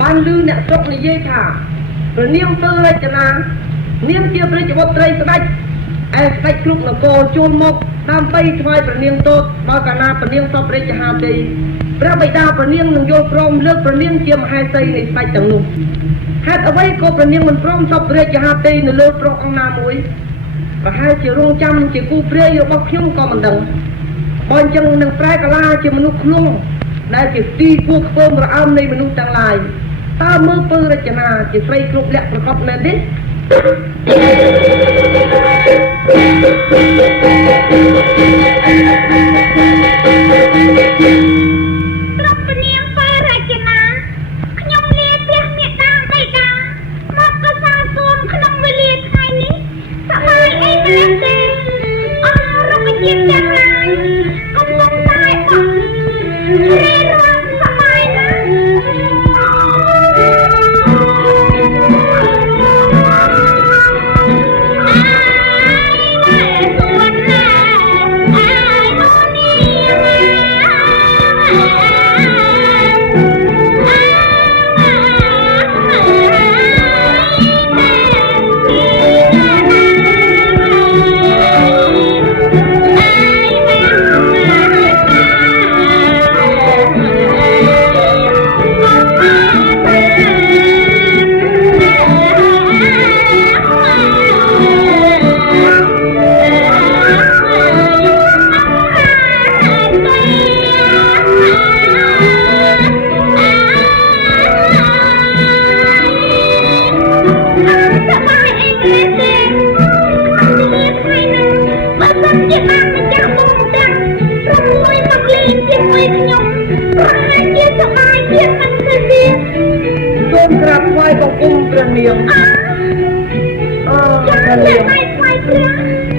បានលឺអ្នកស្រុកនិយាយថាព្រះនាងពើរចនានាងជាព្រះរាជបុត្រីស្ដេចឯស្ដេចគ្រប់នគរជួលមកដើម្បីថ្វាយព្រះនាងទោសដល់កាលណាព្រះនាងសពរាជហាតីព្រះបិតាព្រះនាងនឹងយល់ព្រមលើកព្រះនាងជាមហេសីនៃស្ដេចទាំងនោះហេតុអ្វីក៏ព្រះនាងមិនព្រមសពរាជហាតីនៅលើប្រុសអង្គណាមួយប្រហែលជារងចាំជាគូព្រាយរបស់ខ្ញុំក៏មិនដឹងបើអញ្ចឹងនឹងប្រែកាឡាជាមនុស្សក្នុងដែលជាទីគួរខ្ពើមរអើមនៃមនុស្សទាំងឡាយតើមើលពើរចនាជាស្រីគ្រប់លក្ខប្រកបមែនទេត្រប់នាងពើរចនាខ្ញុំលាព្រះមេត្តាបិតាមកប្រសាសូមក្នុងវេលាថ្ងៃនេះសប្បាយអីមែនទេអស់រុក្ខជាតិទាំងឡាយកំពុងតែបោះរីរងសប្បាយណាស់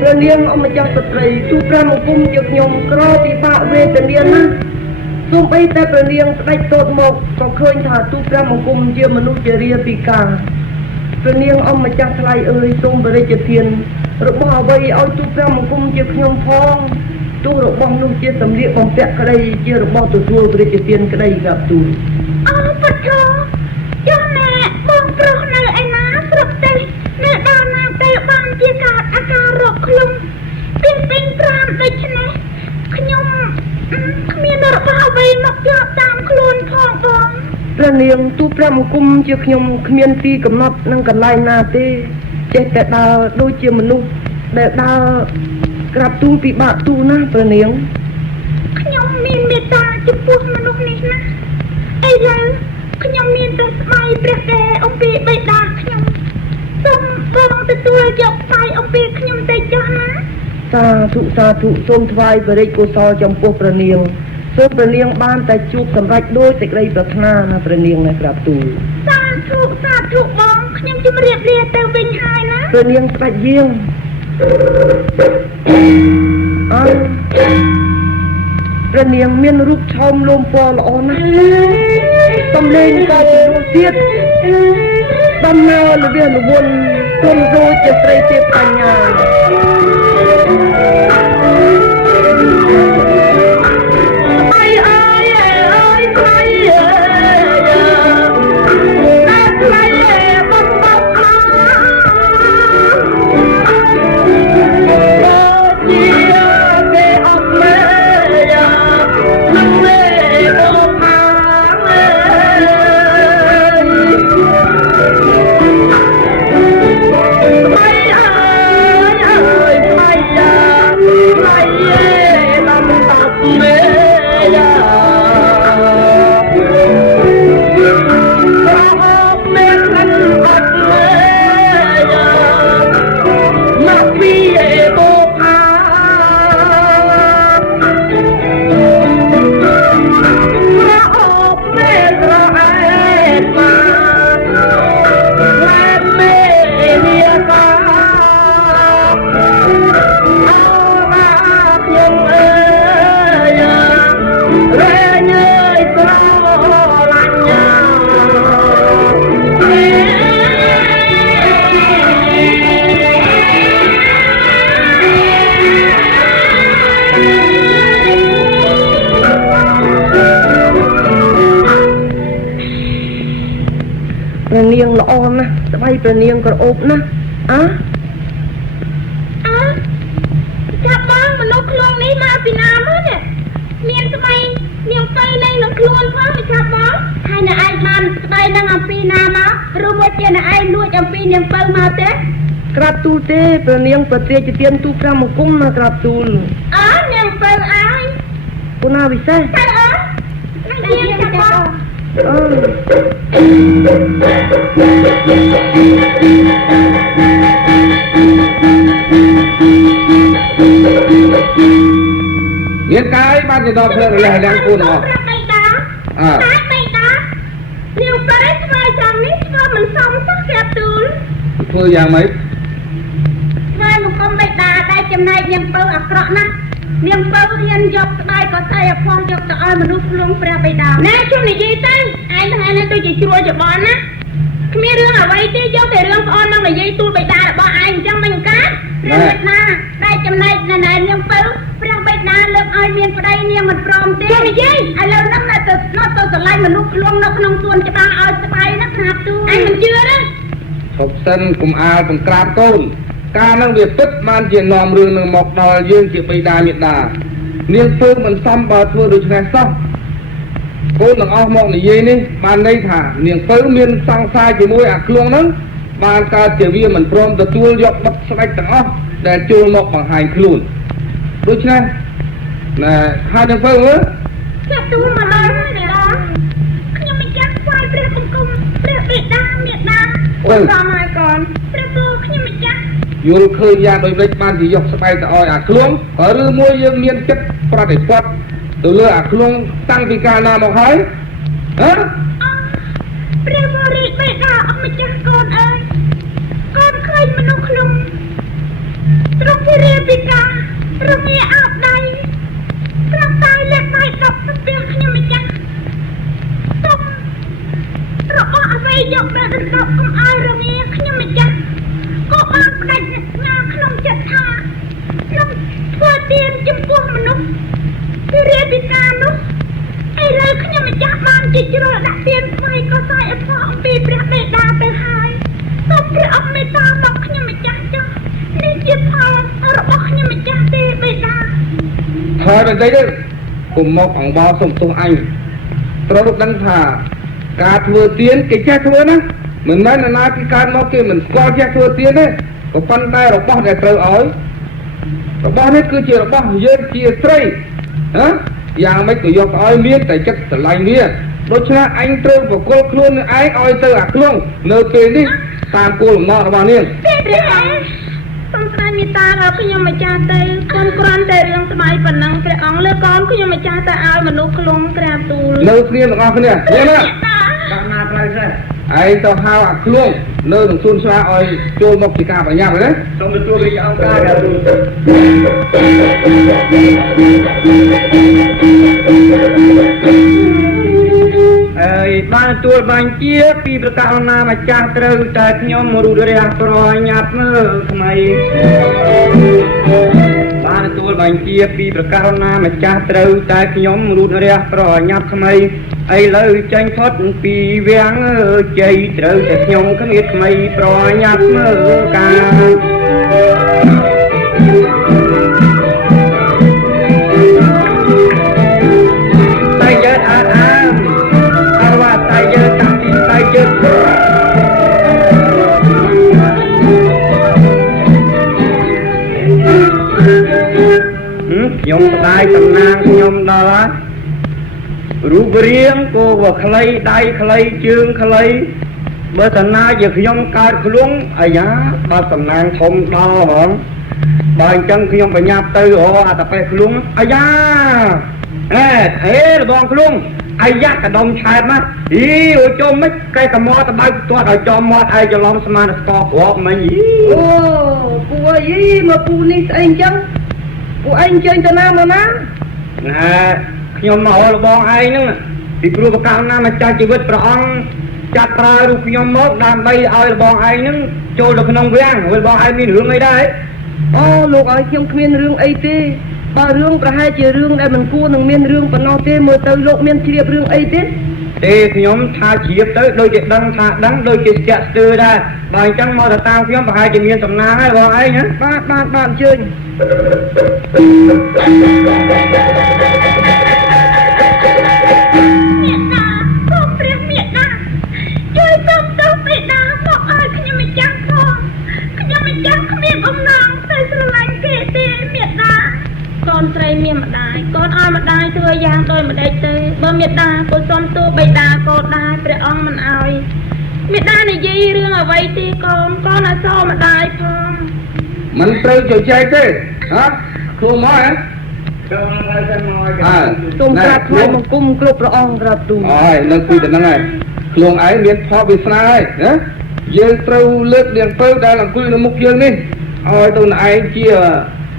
ព្រះនាងអម្ចាស់ស្ត្រីទូព្រះបង្គំជាខ្ញុំក្រពិបាកវេទនាណាស់សូម្បីតែព្រះនាងស្ដេចតូចមកក៏ឃើញថាទូព្រះបង្គំជាមនុស្សជារាពិការព្រះនាងអម្ចាស់ថ្លៃអើយសូមបរិជ្ជទានរបស់អ្វីឲ្យទូព្រះបង្គំជាខ្ញុំផងទូរបស់នោះជាសម្លៀកបំពាក់ក្តីជារបស់ទទួលបរិជ្ជទានក្តីក្រាបទូលអូពុទ្ធចុះណែបងប្រុសនៅឯណាស្រុកទេនៅដល់ណាទៅបានជាកើតអាការរកខ្លួនពីពេញ5ដូច្នេះ ខ្ញុំគ្មានរបស់អ្វីមកយកតាមខ្លួនផងបង ព្រះនាងទូព្រះមង្គមជាខ្ញុំគ្មានទីកំណត់នឹងកន្លែងណាទេចេះតែដើរដូចជាមនុស្សដែលដើរក្រាបទូលពិបាកទូលណាព្រះនាង ខ្ញុំមានមេត្តាចំពោះមនុស្សនេះណាឥឡូវខ្ញុំមានតែស្បែកព្រះតេអំពីបិតាខ្ញុំសូមបងទទួលយកស្បែកអំពីខ្ញុំទៅចុះណា សាធុសូមថ្វាយបរិយាកុសលចំពោះព្រះនាងសូមព្រះនាងបានតែជួបសម្រេចដោយសេចក្តីប្រាថ្នាណាព្រះនាងណាក្រាបទូល សាធុបងខ្ញុំជម្រាបលាទៅវិញហើយណា ព្រះនាងស្ដេចយាងអើព្រះនាងមានរូបឆោមលោមពណ៌ល្អណាស់សំឡេងក៏ពីរោះទៀតដំណើរលវាលវន់គុំដូចជាស្រីទេពបញ្ញា ព្រះនាងល្អណាស់ស្បែកព្រះនាងក្រអូបណាស់ចាប់បងមនុស្សខ្លួននេះមកពីណាមកនេះមានស្បែកនាងទៅនៅនឹងខ្លួនផងមិនចាប់បងហើយនៅឯងបានស្បែកនឹងអំពីណាមកឬមួយជានៅឯងលួចអំពីនាងទៅមកទេ ក្រាបទូលទេព្រះនាងប្រទាជាទានទូព្រះមង្គមណាក្រាបទូល នាងទៅអើយ ពុណាវិសេស ទៅអើយនាងចាប់បង មានកាយបានទៅដល់ផ្លូវរលះឡើងគូនអស់តែបៃតានាងទៅស្វាយចាំនេះធ្វើមិនសមសោះក្រាបទូល ធ្វើយ៉ាងម៉េច ស្វាយមកគុំបៃតាតែចំណែកនាងទៅអាក្រក់ណាស់នាងទៅហ៊ានយកស្បែកក៏ស្អីអផងយកទៅឲ្យមនុស្សក្នុងព្រះបៃតាណែជុំនិយាយទៅឯងថ្ងៃនេះទៅជាជ្រួលច្បល់ណាគ្មានរឿងអ្វីទេយកតែរឿងប្អូនមកនិយាយទូលបៃតារបស់ឯងអញ្ចឹងមិនកើតនាងមិនណាតែចំណែកណែនាងទៅព្រះបៃតាលើកឲ្យមានប្តីនាងមិនព្រមទេនិយាយឥឡូវហ្នឹងទៅស្រឡាញ់មនុស្សខ្លួននៅក្នុងសួនច្បារឲ្យស្បែកណាក្រាបទូលឯងមិនជឿទេ ឈប់សិនកុំអាលបង្ក្រាបកូនការនឹងវាពិតបានជានាំរឿងនឹងមកដល់យើងជាបិតាមេតានាងធ្វើមិនសមបើធ្វើដូច្នេះសោះកូនទាំងអស់មកនិយាយនេះបានន័យថានាងទៅមានសង្សារជាមួយអាឃ្លួងហ្នឹងបានកើតជាវាមិនព្រមទទួលយកបិទស្ដេចទាំងអស់ដែលចូលមកបង្ហាញខ្លួនដូច្នេះណែហើយនាងទៅមើល ចាប់ទូមកដល់ហើយខ្ញុំមិនចាំស្វាយព្រះបង្គំព្រះបិតាមេតាអូនសមហើយកូនព្រះគូខ្ញុំមិនចាំ យល់ឃើញយ៉ាងដូចបានជាយកស្បែកទៅឲ្យអាឃ្លួងឬមួយយើងមានចិត្តប្រតិបត្តិទៅលើអាឃ្លួងតាំងពីកាលណាមកហើយហ៎ ព្រះបរិបេតាអម្ចាស់កូនអើយកូនឃើញមនុស្សក្នុងទ្រង់ជារាពិការងាអាប់ដៃត្រង់តែលេខដៃដប់ស្ពះខ្ញុំម្ចាស់ទុំរបស់អ្វីយកដល់ដណ្ដប់កុំឲ្យរងាខ្ញុំម្ចាស់ក៏បានផ្ដាច់ណាក្នុងចិត្តថាខ្ញុំធ្វើទានចំពោះមនុស្សជារាពិការនោះឥឡូវខ្ញុំម្ចាស់បានជាជ្រុលដាក់ទានថ្មីក៏សាយអត់អំពីព្រះបេតាទៅហើយសូមព្រះអង្គមេត្តាមកខ្ញុំម្ចាស់ចុះនេះជាផលរបស់ខ្ញុំម្ចាស់ទេបេតា ហ ហើយបន្តិចទៅគុំមកអង្បរសុំទោសអញត្រូវដឹងថាការធ្វើទៀនគេចេះធ្វើណាមិនមែនណាពីកើតមកគេមិនស្គាល់ចេះធ្វើទៀនទេក៏ប៉ុន្តែរបស់ដែលត្រូវឲ្យរបស់នេះគឺជារបស់យើងជាស្រីណាយ៉ាងម៉េចក៏យកឲ្យមានតែចិត្តស្រឡាញ់វាដូច្នេះអញត្រូវបកគលខ្លួនឯងឲ្យទៅអាខ្លងនៅពេលនេះតាមគោលបំណងរបស់នាងព្រះសូមស្ដាយមេត្តាដល់ខ្ញុំម្ចាស់ទៅកូនគ្រាន់តែរឿងស្បាយប៉ុណ្ណឹងព្រះអង្គលើកូនខ្ញុំម្ចាស់ទៅឲ្យមនុស្សខ្លងក្រាបទូលនៅគ្នាទាំងអស់គ្នាយល់ទេតាមណាផ្លូវទេឯងទៅហៅអាខ្លងនៅក្នុងសួនឆ្លាឲ្យចូលមកជាការប្រញាប់ទេសូមទទួលរាជអង្គការការទូលបានទួលបាញ់ជាពីប្រកាសណាម្ចាស់ត្រូវតែខ្ញុំរូបរះប្រញាប់មើលថ្មីបានទួលបាញ់ជាពីប្រកាសណាម្ចាស់ត្រូវតែខ្ញុំរូបរះប្រញាប់ថ្មីឥឡូវចេញផុតពីវាំងជ័យត្រូវតែខ្ញុំគ្មានថ្មីប្រញាប់មើលការតែយើងខ្ញុំស្ដាយតំណាងខ្ញុំដល់រូបរាងក៏វាខ្លីដៃខ្លីជើងខ្លីបើតាណាជាខ្ញុំកើតខ្លួនអាយ៉ាដល់តំណាងធំដល់ហ្មងបើអញ្ចឹងខ្ញុំបញ្ញាប់ទៅអាតាប៉េះខ្លួនអាយ៉ាអេរបងខ្លួនអាយ៉ាកដុំឆែតណាអីអូចុំមិនកែកមកតបើកទាត់ឲ្យចំមាត់ឯងច្រឡំស្មានស្កគ្រាប់មិញអូពូអីមកពូនេះស្អីអញ្ចឹងពូឯងចេញទៅណាមកណាខ្ញុំមករបងឯងហ្នឹងពីព្រោះប្រកាសណាម្ចាស់ជីវិតព្រះអង្គចាត់ប្រើរូបខ្ញុំមកដើម្បីឲ្យរបងឯងហ្នឹងចូលទៅក្នុងវាំងរបងឯងមានរឿងអីដែរអូលោកឲ្យខ្ញុំគ្មានរឿងអីទេបើរឿងប្រហែលជារឿងដែលមិនគួរនឹងមានរឿងប៉ុណ្ណោះទេមើលទៅលោកមានជ្រាបរឿងអីទេខ្ញុំថាជ្រាបទៅដូចជាដឹងថាដឹងដូចជាស្ទាក់ស្ទើរដែរបើអញ្ចឹងមកទៅតាមខ្ញុំប្រហែលជាមានសំណាងហើយបងឯងណាបាទអញ្ជើញមេត្តាសូមព្រះមេត្តាជួយសូមទោសបិតាមកឲ្យខ្ញុំម្ចាស់ផងខ្ញុំម្ចាស់គ្មានបំណងទៅស្រឡាញ់គេទេមេត្តាកូនស្រីមានម្ដាយកូនឲ្យម្ដាយធ្វើយ៉ាងដូចម្ដេចទៅបើមេត្តាក៏សុំទោសបិតាក៏ដែរព្រះអង្គមិនឲ្យមេត្តានិយាយរឿងអ្វីទេកូនអសរម្ដាយផងមិនត្រូវជជែកទេហ៎ខ្លួនមកហ៎សូមក្រាបថ្វាយបង្គំគ្រប់ព្រះអង្គក្រាបទូលអើយនៅពីទៅហ្នឹងហើយខ្លួនឯងមានផលវាសនាហើយណាយើងត្រូវលើកនាងពៅដែលអង្គុយនៅមុខយើងនេះឲ្យទៅឯងជា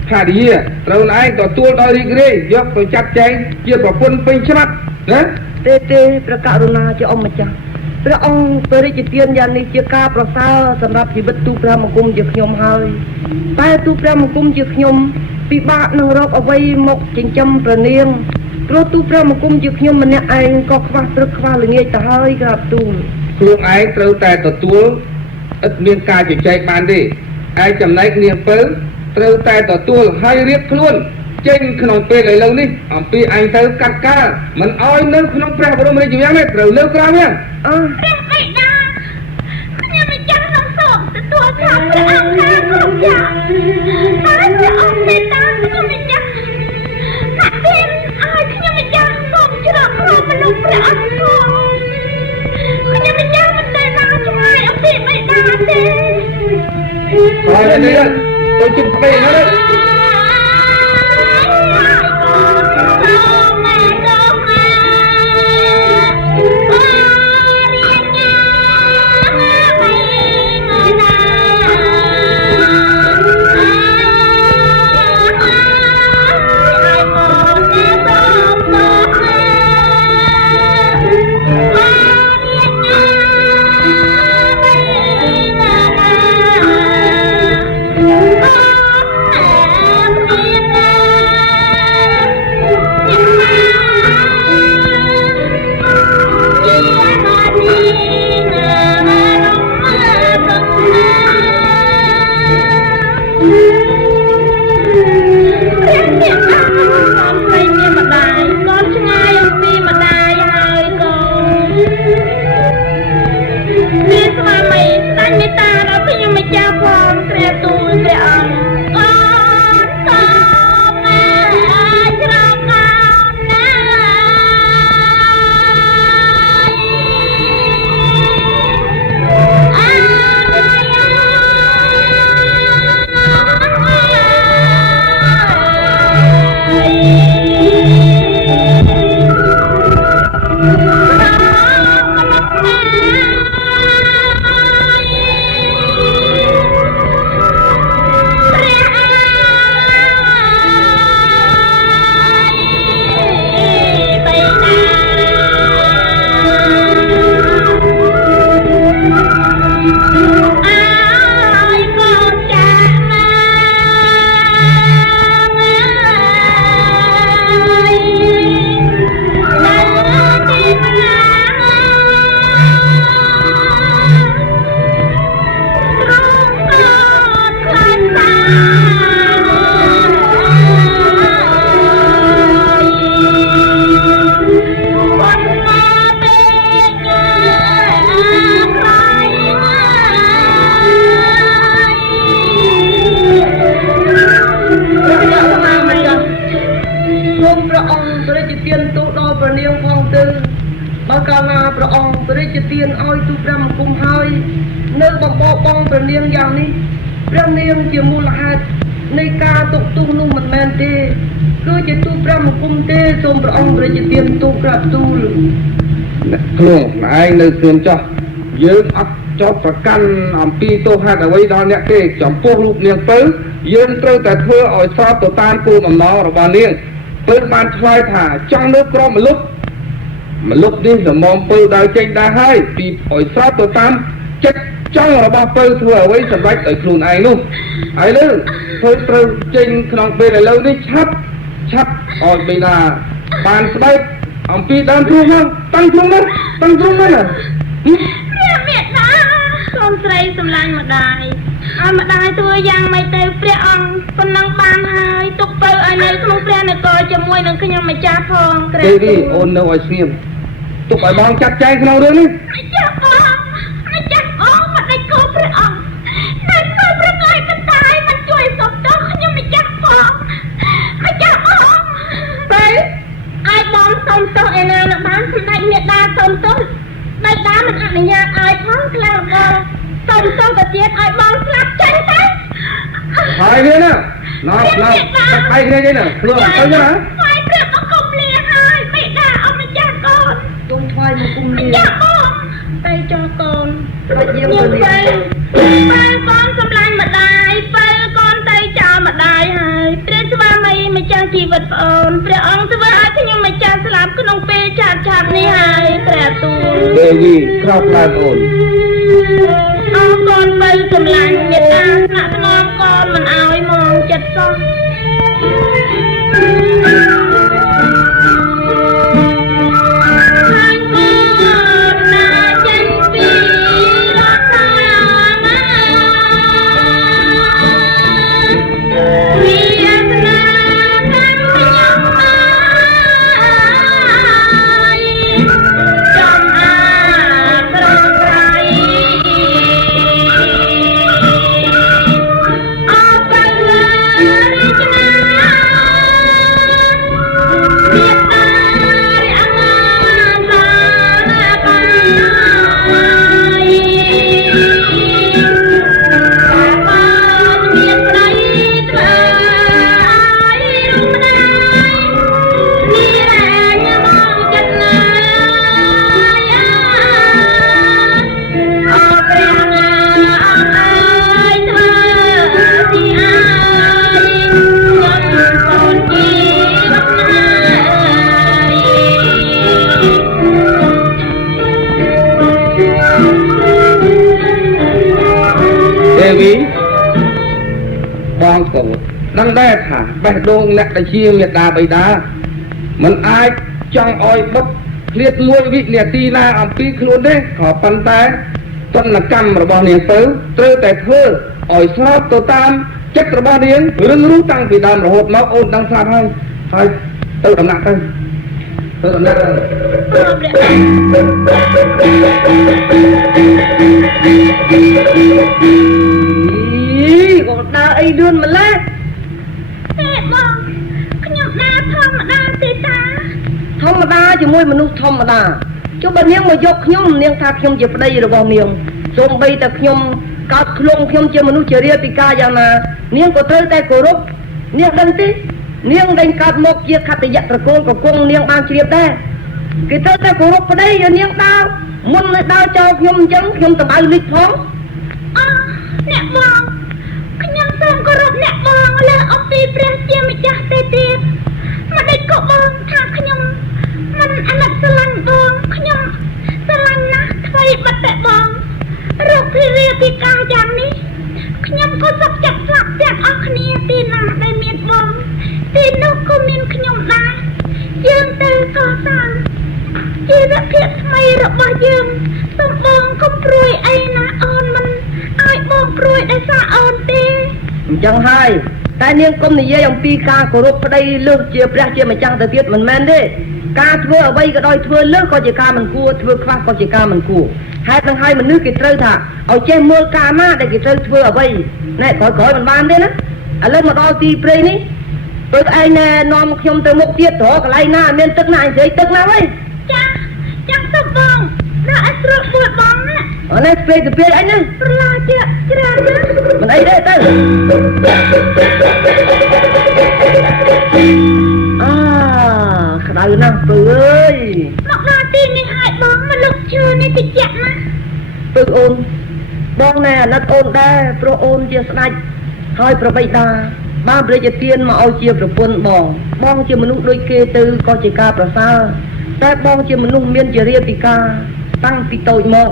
ផាឌីត្រូវឯងទទួលដោយរីករាយយកទៅចាត់ចែងជាប្រពន្ធពេញច្បាប់ណាទេព្រះករុណាជាអម្ចាស់ព្រះអង្គបរិជ្ជទានយ៉ាងនេះជាការប្រសើរសម្រាប់ជីវិតទូព្រះបង្គំជាខ្ញុំហើយតែទូព្រះបង្គំជាខ្ញុំពិបាកនឹងរកអ្វីមកចិញ្ចឹមប្រនាងព្រោះទូព្រះបង្គំជាខ្ញុំម្នាក់ឯងក៏ខ្វះព្រឹកខ្វះល្ងាចទៅហើយក្រាបទូលខ្លួនឯងត្រូវតែទទួលឥតមានការជជែកបានទេឯចំណែកនាងពៅត្រូវតែទទួលហើយរៀបខ្លួនចេញក្នុងពេលឥឡូវនេះអំពីឯងទៅកាត់ការមិនអោយនៅក្នុងព្រះបរមរាជវាំងទេត្រូវលើក្រោយវាំងព្រះបិតាខ្ញុំម្ចាស់នឹងសូមទទួលថាព្រះអង្គការគ្រប់យ៉ាងតែព្រះអង្គមេត្តាខ្ញុំម្ចាស់ណាស់ពេលឲ្យខ្ញុំម្ចាស់សូមជ្រកគ្រងមនុស្សព្រះអង្គផងខ្ញុំម្ចាស់មិនដែលណាឆ្ងាយអំពីបិតាទេហើយនេះទៅជិះពេកហើយអ ព្រះមង្គមហើយនៅបំបបងព្រះនាងយ៉ាងនេះព្រះនាងជាមូលហេតុនៃការទុកទោសនោះមិនមែនទេគឺជាទូលព្រះមង្គមទេសូមព្រះអង្គព្រះជាទានទូលក្រាបទូលខ្លួនឯងនៅគ្រឿងចោះយើងអត់ចោទប្រកាន់អំពីទោសហេតុអ្វីដល់អ្នកទេចំពោះរូបនាងពៅយើងត្រូវតែធ្វើឲ្យស្របទៅតាមគោលបំណងរបស់នាងពៅបានឆ្លើយថាចង់លើកក្រមមលុបនេះល្មមពៅដល់ចេញដែរហើយពីឲ្យស្របទៅតាមចិត្តចង់របស់ពៅធ្វើអ្វីសម្រេចដោយខ្លួនឯងនោះហើយលើធ្វើត្រូវចេញក្នុងពេលឥឡូវនេះឆាប់ឲ្យបិតាបានស្បែកអំពីដើមទ្រូងហ្នឹងតាំងទ្រូងហ្នឹងព្រះមេតាកូនស្រីសម្លាញ់ម្ដាយឲ្យម្ដាយធ្វើយ៉ាងម៉េចទៅព្រះអង្គប៉ុណ្ណឹងបានហើយទុកទៅឲ្យនៅក្នុងព្រះនគរជាមួយនឹងខ្ញុំម្ចាស់ផងក្រែទេវីអូននៅឲ្យស្ងៀមទុកឲ្យបងចាត់ចែងក្នុងរឿងនេះម្ចាស់បងមិនដេចគោព្រះអង្គតែធ្វើប្រកយមិនតាយមិនជួយសុខទោសខ្ញុំម្ចាស់បងម្ចាស់បងទៅឲ្យបងសុំទោសឯណានឹងបានសម្ដេចមេដាសុំទោសមេដាមិនអនុញ្ញាតឲ្យផងខ្លាំងក៏សុំទោសទៅទៀតឲ្យបងស្លាប់ចេញទៅហើយនេះណាហើយគ្នានេះណាខ្លួនទៅណាហើយព្រះអង្គគុំលាហើយមេដាអម្ចាស់កូនទុំថ្វាយមកគុំលាម្ចាស់បងតែចុះកូនយើងទៅបានកូនសម្លាញ់ម្ដាយបើកូនទៅចោលម្ដាយហើយព្រះស្វាមីម្ចាស់ជីវិតប្អូនព្រះអង្គធ្វើឲ្យខ្ញុំម្ចាស់ស្លាប់ក្នុងពេលឆាប់នេះហើយព្រះទូលទេវីក្រោកឡើងអូនអរកូនបើសម្លាញ់មេត្តាស្នាក់ថ្នមកូនមិនឲ្យមកចិត្តសោះបងកូននឹងដែរថាបេះដូងអ្នកដែលជាមេដាបិតាមិនអាចចង់ឲ្យបុកឃ្លាតមួយវិនាទីណាអំពីខ្លួនទេក៏ប៉ុន្តែទនកម្មរបស់នាងទៅត្រូវតែធ្វើឲ្យស្របទៅតាមចិត្តរបស់នាងរឿងរੂតាំងពីដើមរហូតមកអូនដឹងស្រាប់ហើយទៅដំណាក់ទៅដំណាក់ទៅក៏ដើរអីលឿនម្ល៉េះទេបងខ្ញុំដើរធម្មតាទេតាធម្មតាជាមួយមនុស្សធម្មតាចុះបើនាងមកយកខ្ញុំនាងថាខ្ញុំជាប្តីរបស់នាងសូម្បីតែខ្ញុំកើតខ្លួនខ្ញុំជាមនុស្សជារាពិការយ៉ាងណានាងក៏ត្រូវតែគោរពនាងដឹងទេនាងដែលកើតមកជាខត្តយៈត្រកូលក៏គង់នាងបានជ្រាបដែរគេត្រូវតែគោរពប្តីឲ្យនាងដើរមុននឹងដើរចោលខ្ញុំអញ្ចឹងខ្ញុំតបៅលិចផងអ្នកបងខ្ញុំសូមគោរពអ្នកបងលើអំពីព្រះជាម្ចាស់ទេទៀតមិនដេចក៏បងថាខ្ញុំមិនអាណិតស្រឡាញ់បងខ្ញុំស្រឡាញ់ណាស់ថ្មីបាត់តែបងរោគភិរិយពិការយ៉ាងនេះខ្ញុំក៏សុខចិត្តស្លាប់ទាំងអស់គ្នាទីណាដែលមានបងទីនោះក៏មានខ្ញុំដែរយើងទៅកសាងជីវភាពថ្មីរបស់យើងសូមបងកុំព្រួយអីណាអូនមិនឲ្យបងព្រួយដោយសារអូនទេអញ្ចឹងហើយតែនាងកុំនិយាយអំពីការគោរពប្តីលើសជាព្រះជាម្ចាស់ទៅទៀតមិនមែនទេការធ្វើអ្វីក៏ដោយធ្វើលើសក៏ជាការមិនគួរធ្វើខ្វះក៏ជាការមិនគួរហេតុនឹងហើយមនុស្សគេត្រូវថាឲ្យចេះមើលការណាដែលគេត្រូវធ្វើអ្វីណែក្រោយមិនបានទេណាឥឡូវមកដល់ទីព្រៃនេះទៅឯងណែនាំខ្ញុំទៅមុខទៀតរកកន្លែងណាមានទឹកណាអីស្រីទឹកណាវិញចាសូមបង ដល់អត់ស្រួលពួតបងណា អូនេះស្ពេកទៅពេលអីហ្នឹង ប្រឡាជាច្រើនណាស់ មិនអីទេទៅក្តៅណាស់ពើអើយ មកដល់ទីនេះហើយបងមកលុកឈើនេះតិចណា ពើអូនបងណែអាណិតអូនដែរព្រោះអូនជាស្ដេចហើយប្របីតាបានព្រះរាជទានមកឲ្យជាប្រពន្ធបងជាមនុស្សដូចគេទៅក៏ជាការប្រសើរតែបងជាមនុស្សមានជារាពិការតាំងពីតូចមក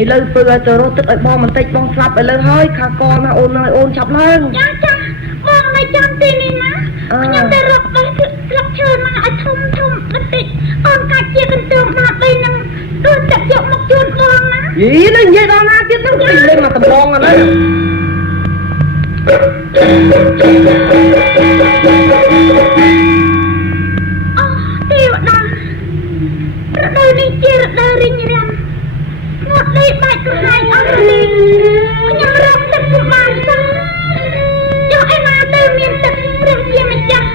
ឥឡូវពើឲ្យទៅរកទឹកឲ្យបងបន្តិចបងស្លាប់ឥឡូវហើយខាកណាអូនហើយអូនឆាប់ឡើង ចាចាបងនៅចាំទីនេះណាខ្ញុំទៅរកបេះស្លឹកឈើមកឲ្យធំបន្តិចអូនកាច់ជាកន្ទើមដល់បីនឹងដូចតែយកមកជូនបងណា យីនេះនិយាយដល់ណាទៀតហ្នឹងពេញលេងមកដំបងអាហ្នឹង អូទេវតារដូវនេះជារដូវរីងរាំងងត់លេបាច់ក្រហាយអស់លីងខ្ញុំរកទឹកពុំបានសោះយកឯណាទៅមានទឹកព្រះជាម្ចាស់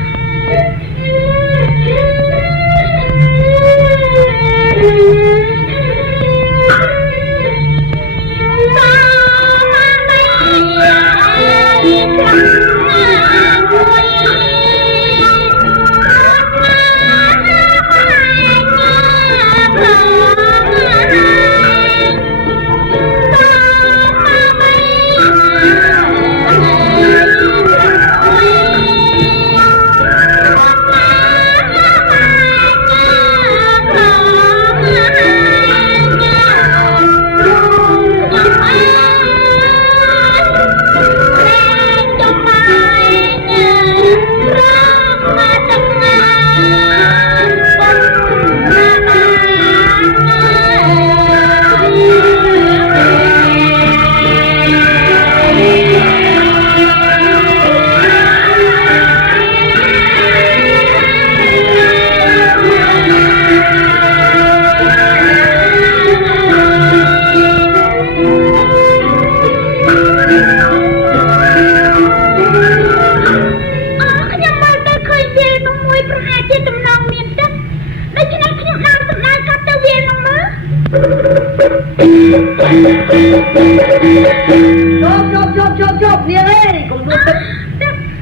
ជប់នាងអេកុំធ្វើទឹក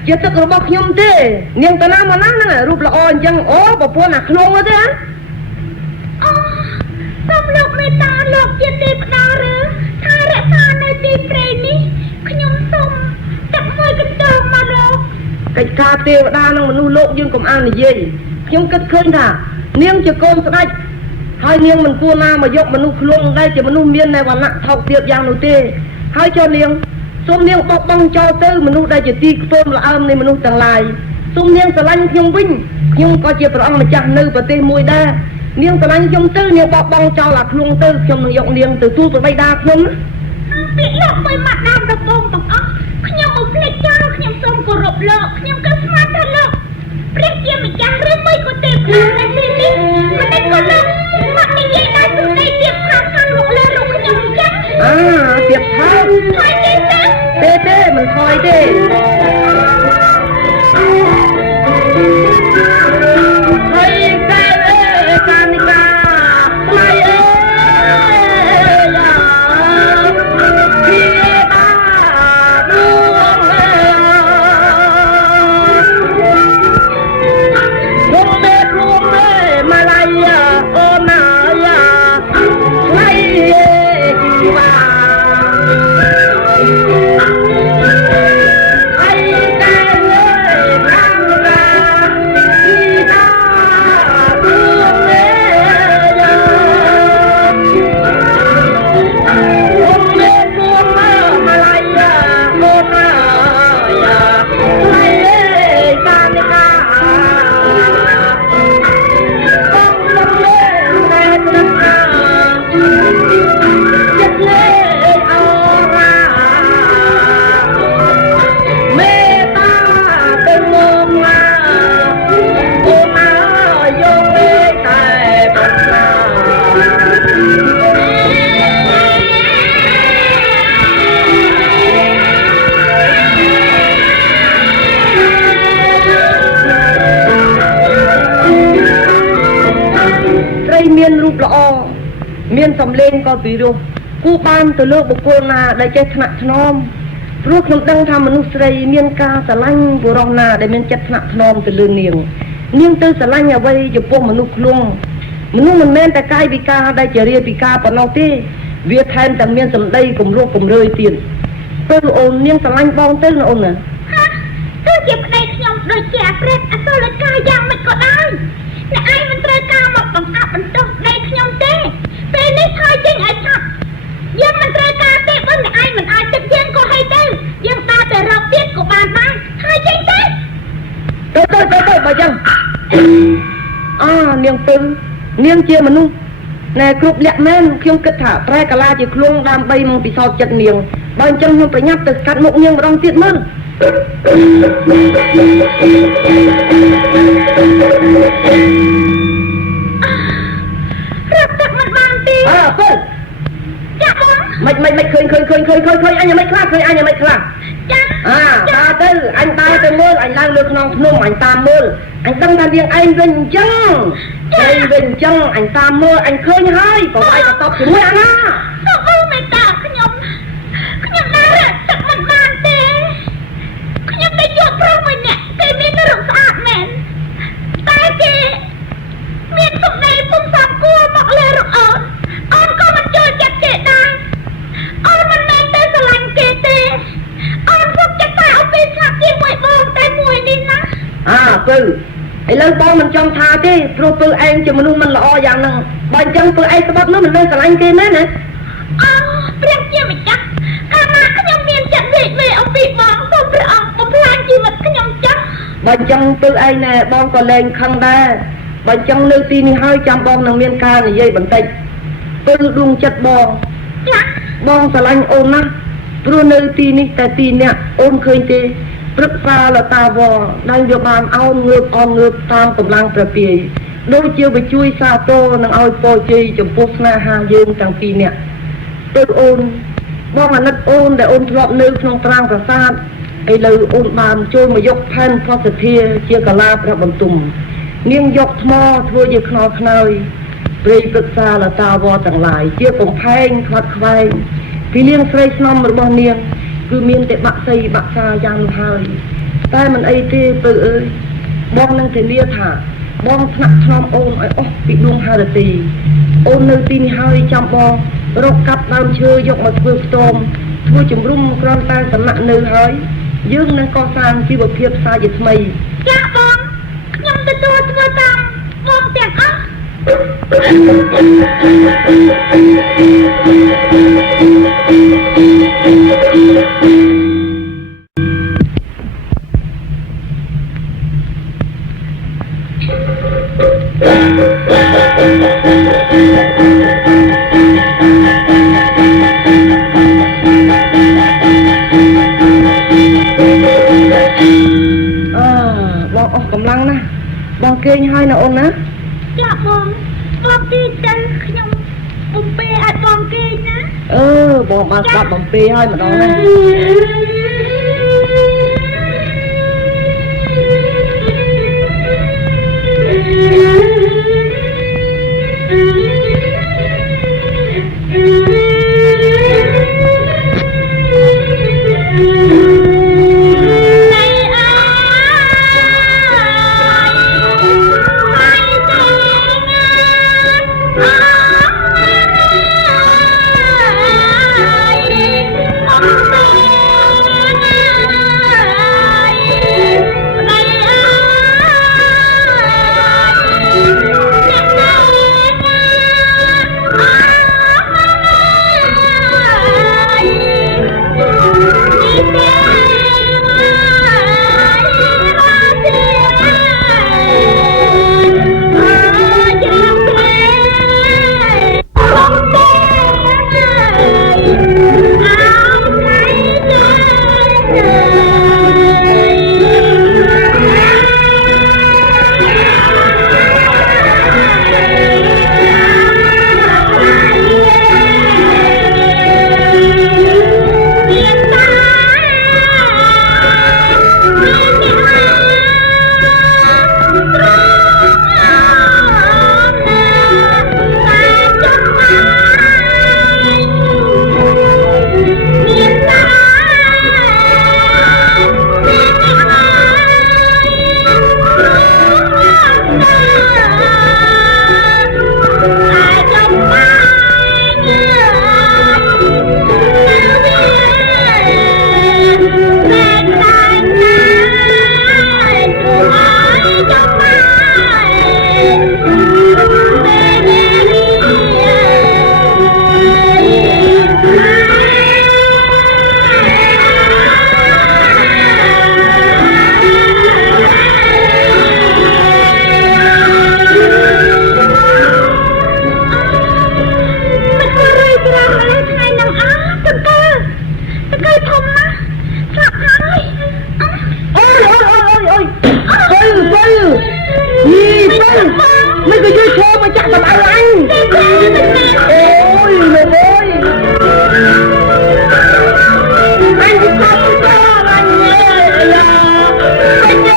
ជាទឹករបស់ខ្ញុំទេនាងតាណាមកណាហ្នឹងរូបល្អអញ្ចឹងអូប្រពន្ធអាក្នុងទៅទេអូអូសូមលោកមេត្តាលោកជាទេវតាឬថែរក្សានៅទីព្រៃនេះខ្ញុំសូមទឹកមួយកន្ទោងមកលោក កិច្ចការទេវតានឹងមនុស្សលោកយើងកុំអាននិយាយខ្ញុំគិតឃើញថានាងជាកូនស្ដេចហើយនាងមិនគួរណាមកយកមនុស្សខ្លួនដែលជាមនុស្សមាននៅវណ្ណៈថោកទាបយ៉ាងនោះទេហើយចុះនាងសូមនាងបោះបង់ចោលទៅមនុស្សដែលជាទីខ្ទមល្អើមនៃមនុស្សទាំងឡាយសូមនាងស្រឡាញ់ខ្ញុំវិញខ្ញុំក៏ជាព្រះអង្គម្ចាស់នៅប្រទេសមួយដែរនាងស្រឡាញ់ខ្ញុំទៅនាងបោះបង់ចោលអាខ្លួនទៅខ្ញុំនឹងយកនាងទៅទូលប្របីតាខ្ញុំពាក្យលោកមួយម៉ាក់ដើមដំបងទាំងអស់ខ្ញុំមកភ្លេចចោលខ្ញុំសូមគោរពលោកខ្ញុំក៏ស្មានថាលោកព្រះជាម្ចាស់ឬមួយក៏ទេព្រមតែទីនេះមិនតែក៏លោកមកនិយាយដល់សុខនៃទៀបខាងខាងលោកលើលោកខ្ញុំចឹងទៀបថោកហើយទេមិនថយទេហើយតែកានិកាថ្លៃអើពីតាដួងខ្ញុំមេព្រមម៉ាឡៃអូណាយ៉ាថ្លៃ មានសំឡេងក៏ពីរោះគូបានទៅលើបុគ្គលណាដែលចេះថ្នាក់ថ្នមព្រោះខ្ញុំដឹងថាមនុស្សស្រីមានការស្រឡាញ់បុរសណាដែលមានចិត្តថ្នាក់ថ្នមទៅលើនាងទៅស្រឡាញ់អ្វីចំពោះមនុស្សឃ្លងមនុស្សមិនមែនតែកាយវិការដែលជារាយពិការប៉ុណ្ណោះទេវាថែមទាំងមានសម្ដីគំរោះគំរើយទៀតទៅអូននាងស្រឡាញ់បងទៅណាអូនណាទោះជាប្តីខ្ញុំដូចជាអប្រិតអសុរកាយយ៉ាងម៉េចក៏ដោយអ្នកឯងមិនត្រូវការមកបង្អាប់បន្ទោសប្តីខ្ញុំទេពេលនេះថយចេញឲ្យឆាប់យើងមិនត្រូវការទេបើអ្នកឯងមិនអាចចិត្តយើងក៏ហីទៅយើងដើរទៅរកទៀតក៏បានដែរថយចេញទៅបើចឹងនាងពឹងនាងជាមនុស្សណែគ្រប់លក្ខមែនខ្ញុំគិតថាប្រែកាឡាជាឃ្លងដើម្បីមកពិសោធន៍ចិត្តនាងបើអញ្ចឹងខ្ញុំប្រញាប់ទៅស្កាត់មុខនាងម្ដងទៀតមើលរាប់ទឹកមិនបានទេពឹងចាបងមិនឃើញអញមិនខ្លះចាដើរទៅអញដើរទៅមើលអញឡើងលើខ្នងភ្នំអញតាមមើលអញដឹងថានាងឯងវិញអញ្ចឹងអញតាមមើលអញឃើញហើយបើឯងទៅតបជាមួយអាណាអូមេតាខ្ញុំដើរទឹកមិនបានទេខ្ញុំទៅជួបប្រុសមួយនាក់គេមានរកស្អាតមែនតែគេមានសម្ដីពុំសមគួរមកលើរកអូនក៏មិនចូលចិត្តគេដែរអូនមិនមែនទៅស្រឡាញ់គេទេអូនសុខចិត្តតែអំពីស្លាប់ជាមួយបងតែមួយនេះណាពឹងឥឡូវបងមិនចង់ថាទេព្រោះពឹងឯងជាមនុស្សមិនល្អយ៉ាងហ្នឹងបើអញ្ចឹងពឹងឯងស្បត់នោះមិនលើស្រឡាញ់គេមែនណាព្រះជាម្ចាស់កាលណាខ្ញុំមានចិត្តវេវេអំពីបងសូមព្រះអង្គបំផ្លាញជីវិតខ្ញុំចាស់បើអញ្ចឹងពឹងឯងណែបងក៏លែងខឹងដែរបើអញ្ចឹងនៅទីនេះហើយចាំបងនឹងមានការនិយាយបន្តិចពឹងដួងចិត្តបងបងស្រឡាញ់អូនណាស់ព្រោះនៅទីនេះតែទីអ្នកអូនឃើញទេព្រឹក្សាលតាវរដែលយកបានអោនងើបតាមកម្លាំងព្រះពាយដូចជាបញ្ជួយសាទរនឹងឲ្យពរជ័យចំពោះស្នេហាយើងទាំងពីរនាក់ទៅអូនបងអាណិតអូនដែលអូនធ្លាប់នៅក្នុងត្រាំងប្រាសាទឥឡូវអូនបានចូលមកយកផែនផសធាជាកាឡាព្រះបន្ទុំនាងយកថ្មធ្វើជាខ្នល់ខ្នើយព្រៃព្រឹក្សាលតាវរទាំងឡាយជាកំផែងខ្វាត់ខ្វែងពីនាងស្រីស្នំរបស់នាងគឺមានតែបាក់សីបាក់សាយ៉ាងនោះហើយតែមិនអីទេពៅអើយបងនឹងធានាថាបងថ្នាក់ថ្នមអូនឲ្យអស់ពីដួងហឫទ័យអូននៅទីនេះហើយចាំបងរកកាប់ដើមឈើយកមកធ្វើខ្ទមធ្វើជំរុំក្រំតែសំណាក់នៅហើយយើងនឹងកសាងជីវភាពសាជាថ្មីចាបងខ្ញុំទទួលធ្វើតាមបងទាំងអស់បងអស់កម្លាំងណាស់បងគេងហើយណាអូនណាចាបងបងទីទៅខ្ញុំបំពេឲ្យបងគេងណាបងបានស្ដាប់បំពេឲ្យម្ដងណា mấy cái dây thô mà chặt tầm áo anh ôi mày ơi anh cũng không cho anh nhé anh nhé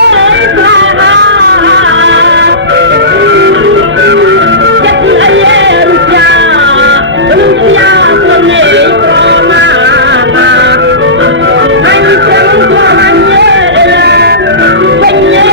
chắc là em cha con này anh chẳng có anh nhé anh nhé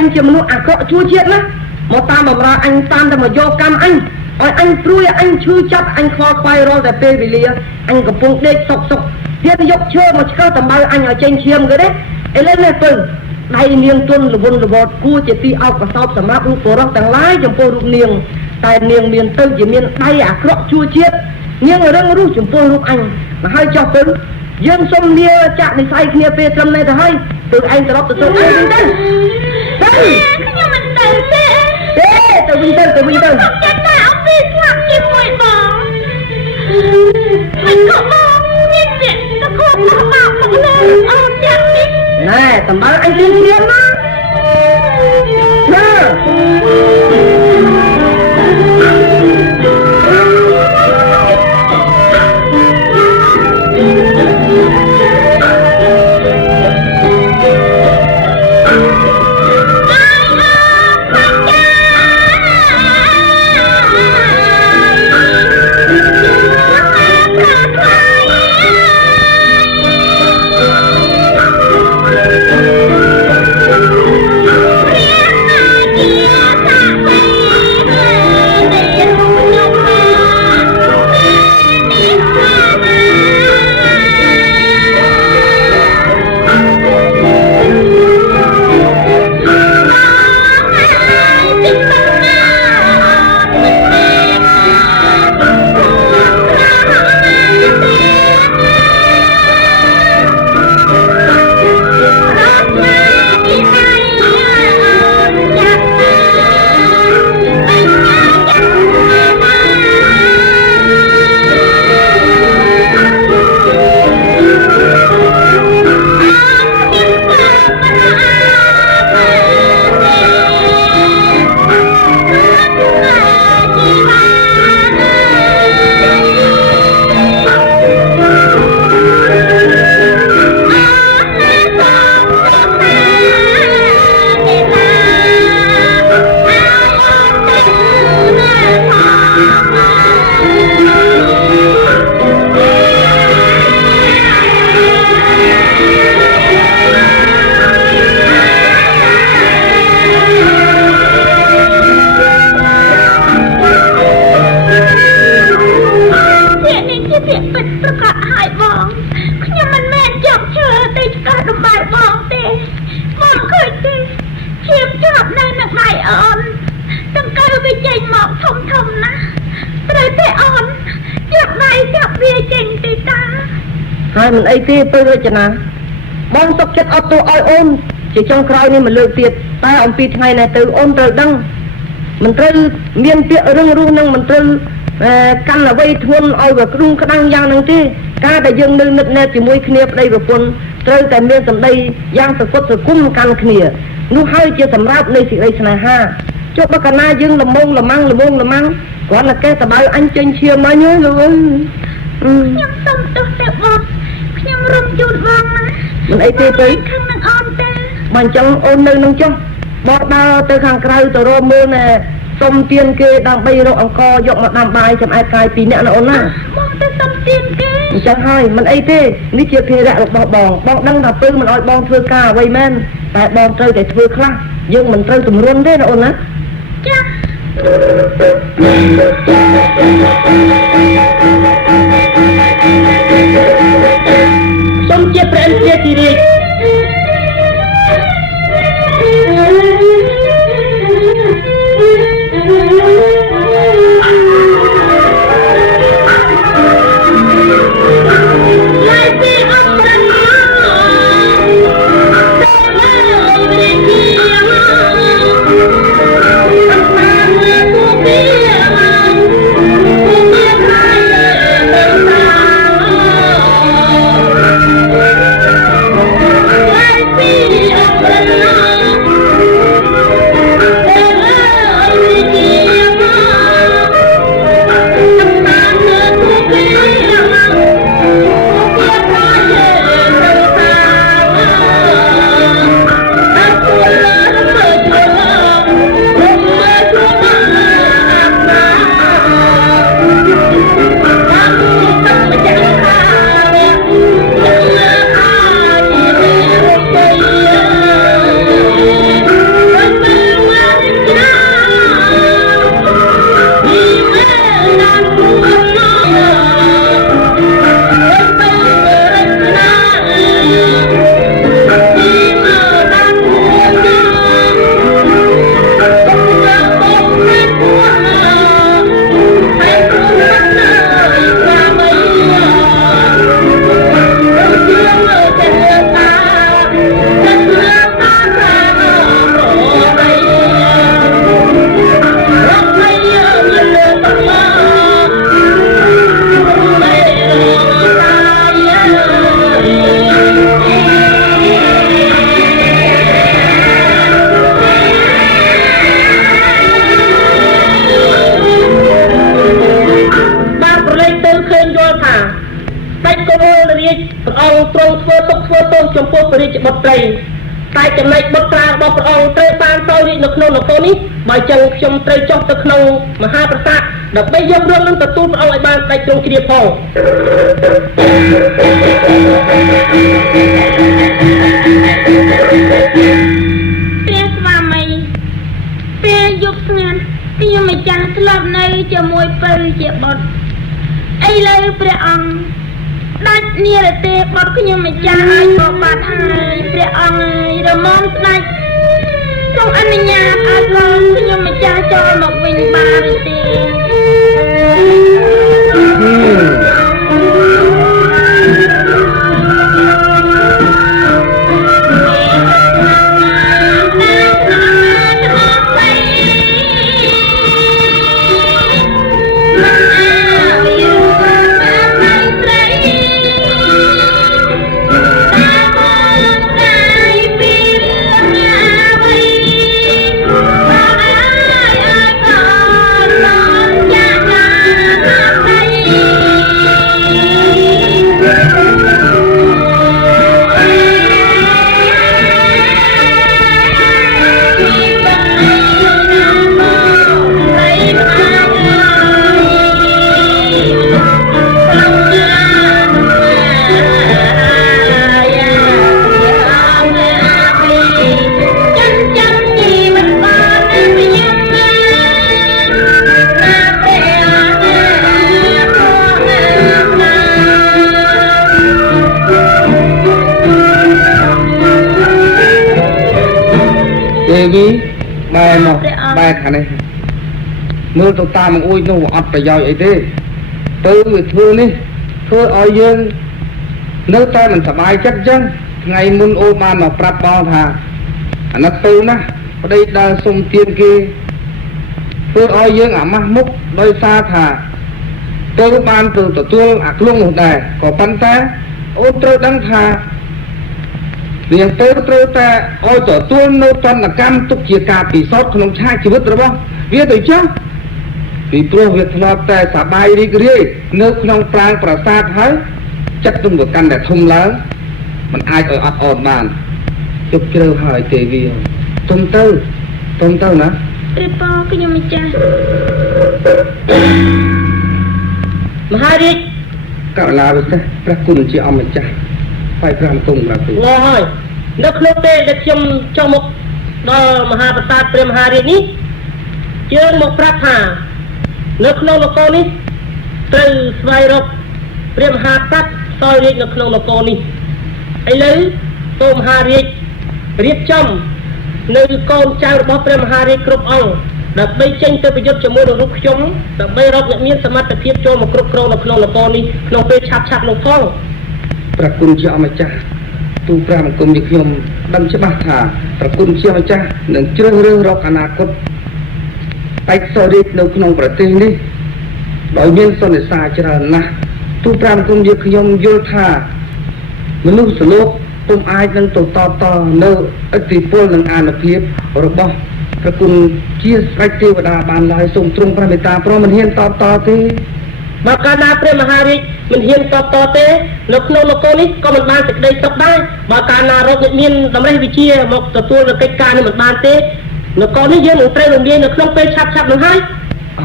anh chỉ muốn ác cọ chua chết đó một tam mà ra anh tam mà do cam anh rồi anh trui anh chui chặt anh kho khoai rồi tại pe vì anh có phong đê sọc sọc thiên dốc chơi mà chơi tầm bao anh ở trên chiêm cái đấy ấy lên này từng đây niềng tuân là vun là bọt cua chỉ ti ọc và sọc sầm áp của nó tàng lái trong phố rụt niềng tại niềng miền tây chỉ miền tây ác cọ chua chết nhưng ở đó rút chúng tôi rút anh mà hai cho từng dân sông nia chạm đi say kia pe trâm này thì hay từ anh từ đó từ tôi đi đây nhưng mình tự thế từ bình tân không chết nào biết làm gì mùi bò mình có bò nhìn chuyện nó không có bảo một lần ôm chặt đi này tầm bao anh tiên thiên mà hai mình ấy kia tôi rồi chứ nào bong sọc chết ô tô oi ôn chỉ trong khói này mình lừa tiệt ta ông pít ngày này từ ôn từ đăng mình từ miền tiệt rung rung năng mình từ căn là vây thôn oi và rung cái đăng giang năng thế ca đại dương nâng nứt nè chỉ môi kia đây và quân từ tại miền tầm đây giang sập phốt sập cung căn kia nu hơi chia sầm ráp đây sự đây này ha cho bác cả na dương làm mông làm măng còn là cái tờ bao anh trên chia mới nhớ luôn nhưng xong tôi sẽ bom nhưng rung chuột vang mà mình ấy tê tới khăn nâng ôn tê bằng trong ôn nơi nâng cho bọt bao tới hàng cây từ rô mưa nè សុំទៀនគេដើម្បីរកអង្គយកមកដាំបាយចំអែតកាយពីអ្នកណាអូនណា បងទៅសុំទៀនគេ អញ្ចឹងហើយមិនអីទេនេះជាភារៈរបស់បងដឹងថាពើមិនអោយបងធ្វើការអ្វីមែនតែបងត្រូវតែធ្វើខ្លះយើងមិនត្រូវទម្រុនទេណាអូនណា ចា សូមជាព្រះជាទីរាជ ចំពោះព្រះរាជបុត្រីតែចំណែកបុត្រារបស់ព្រះអង្គត្រូវបានសោយរាជនៅក្នុងនគរនេះបើចឹងខ្ញុំត្រូវចុះទៅក្នុងមហាប្រាសាទដើម្បីយករឿងនឹងទទួលព្រះអង្គឲ្យបានដាច់ទ្រង់ជ្រាបផងព្រះស្វាមីពេលយប់ស្ងាត់ខ្ញុំម្ចាស់ធ្លាប់នៅជាមួយពៅជាបុត្រឥឡូវព្រះអង្គដាច់និរទេបុត្រខ្ញុំម្ចាស់ឲ្យបបាត់ហើយព្រះអង្គរមមស្ដេចសូមអនុញ្ញាតឲ្យកូនខ្ញុំម្ចាស់ចូលមកវិញបានទេ បែរខាងនេះមើលទៅតាមមកអួយនោះអត់ប្រយោជន៍អីទេទៅវាធ្វើនេះធ្វើឲ្យយើងនៅតែមិនសប្បាយចិត្តចឹងថ្ងៃមុនអូនបានមកប្រាប់បងថាអាណិតទៅណាប្តីដើរសុំទានគេធ្វើឲ្យយើងអាម៉ាស់មុខដោយសារថាទៅបានទៅទទួលអាគ្រងនោះដែរក៏ប៉ុន្តែអូនត្រូវដឹងថារៀងទៅត្រូវតែឲ្យទទួលនៅតនកម្មទុកជាការពិសោធន៍ក្នុងឆាកជីវិតរបស់វាទៅចុះពីព្រោះវាធ្លាប់តែសប្បាយរីករាយនៅក្នុងប្រាង្គប្រាសាទហើយចិត្តនឹងទៅកាន់តែធំឡើងមិនអាចឲ្យអត់អត់បានជប់ជ្រៅហើយទេវាទុំទៅណា ព្រះពរខ្ញុំម្ចាស់ មហារាជ ករុណាពិសេសព្រះគុណជាអម្ចាស់ហើយព្រះអង្គក្រាបទូល ងហើយនៅក្នុងពេលដែលខ្ញុំចុះមកដល់មហាប្រាសាទព្រះមហារាជនេះជើងមកប្រាប់ថានៅក្នុងនគរនេះត្រូវស្វែងរកព្រះមហាក្សត្រសោយរាជនៅក្នុងនគរនេះឥឡូវសូមមហារាជរៀបចំនៅកូនចៅរបស់ព្រះមហារាជគ្រប់អង្គដើម្បីចេញទៅប្រយុទ្ធជាមួយនឹងរូបខ្ញុំដើម្បីរកអ្នកមានសមត្ថភាពចូលមកគ្រប់គ្រងនៅក្នុងនគរនេះក្នុងពេលឆាប់នោះផង ព្រះគុណជាអម្ចាស់ទូលព្រះអង្គជាខ្ញុំដឹងច្បាស់ថាព្រះគុណជាអម្ចាស់នឹងជ្រើសរើសរកអនាគតឯកសោរិកនៅក្នុងប្រទេសនេះដោយមានសន្និសាច្រើនណាស់ទូលព្រះអង្គជាខ្ញុំយល់ថាមនុស្សលោកពុំអាចនឹងទៅតតនៅឥទ្ធិពលនិងអានុភាពរបស់ព្រះគុណជាស្រេចទេវតាបានឡើយសូមទ្រង់ព្រះមេត្តាព្រមមិនហ៊ានតទេ បើកាលណាព្រះមហារាជមិនហ៊ានតបទេនៅក្នុងនគរនេះក៏មិនបានសេចក្តីសុខដែរបើកាលណារកអ្នកមានតម្រេះវិជាមកទទួលកិច្ចការនេះមិនបានទេនគរនេះយើងនឹងត្រូវរំលាយនៅក្នុងពេលឆាប់នោះហើយ អូ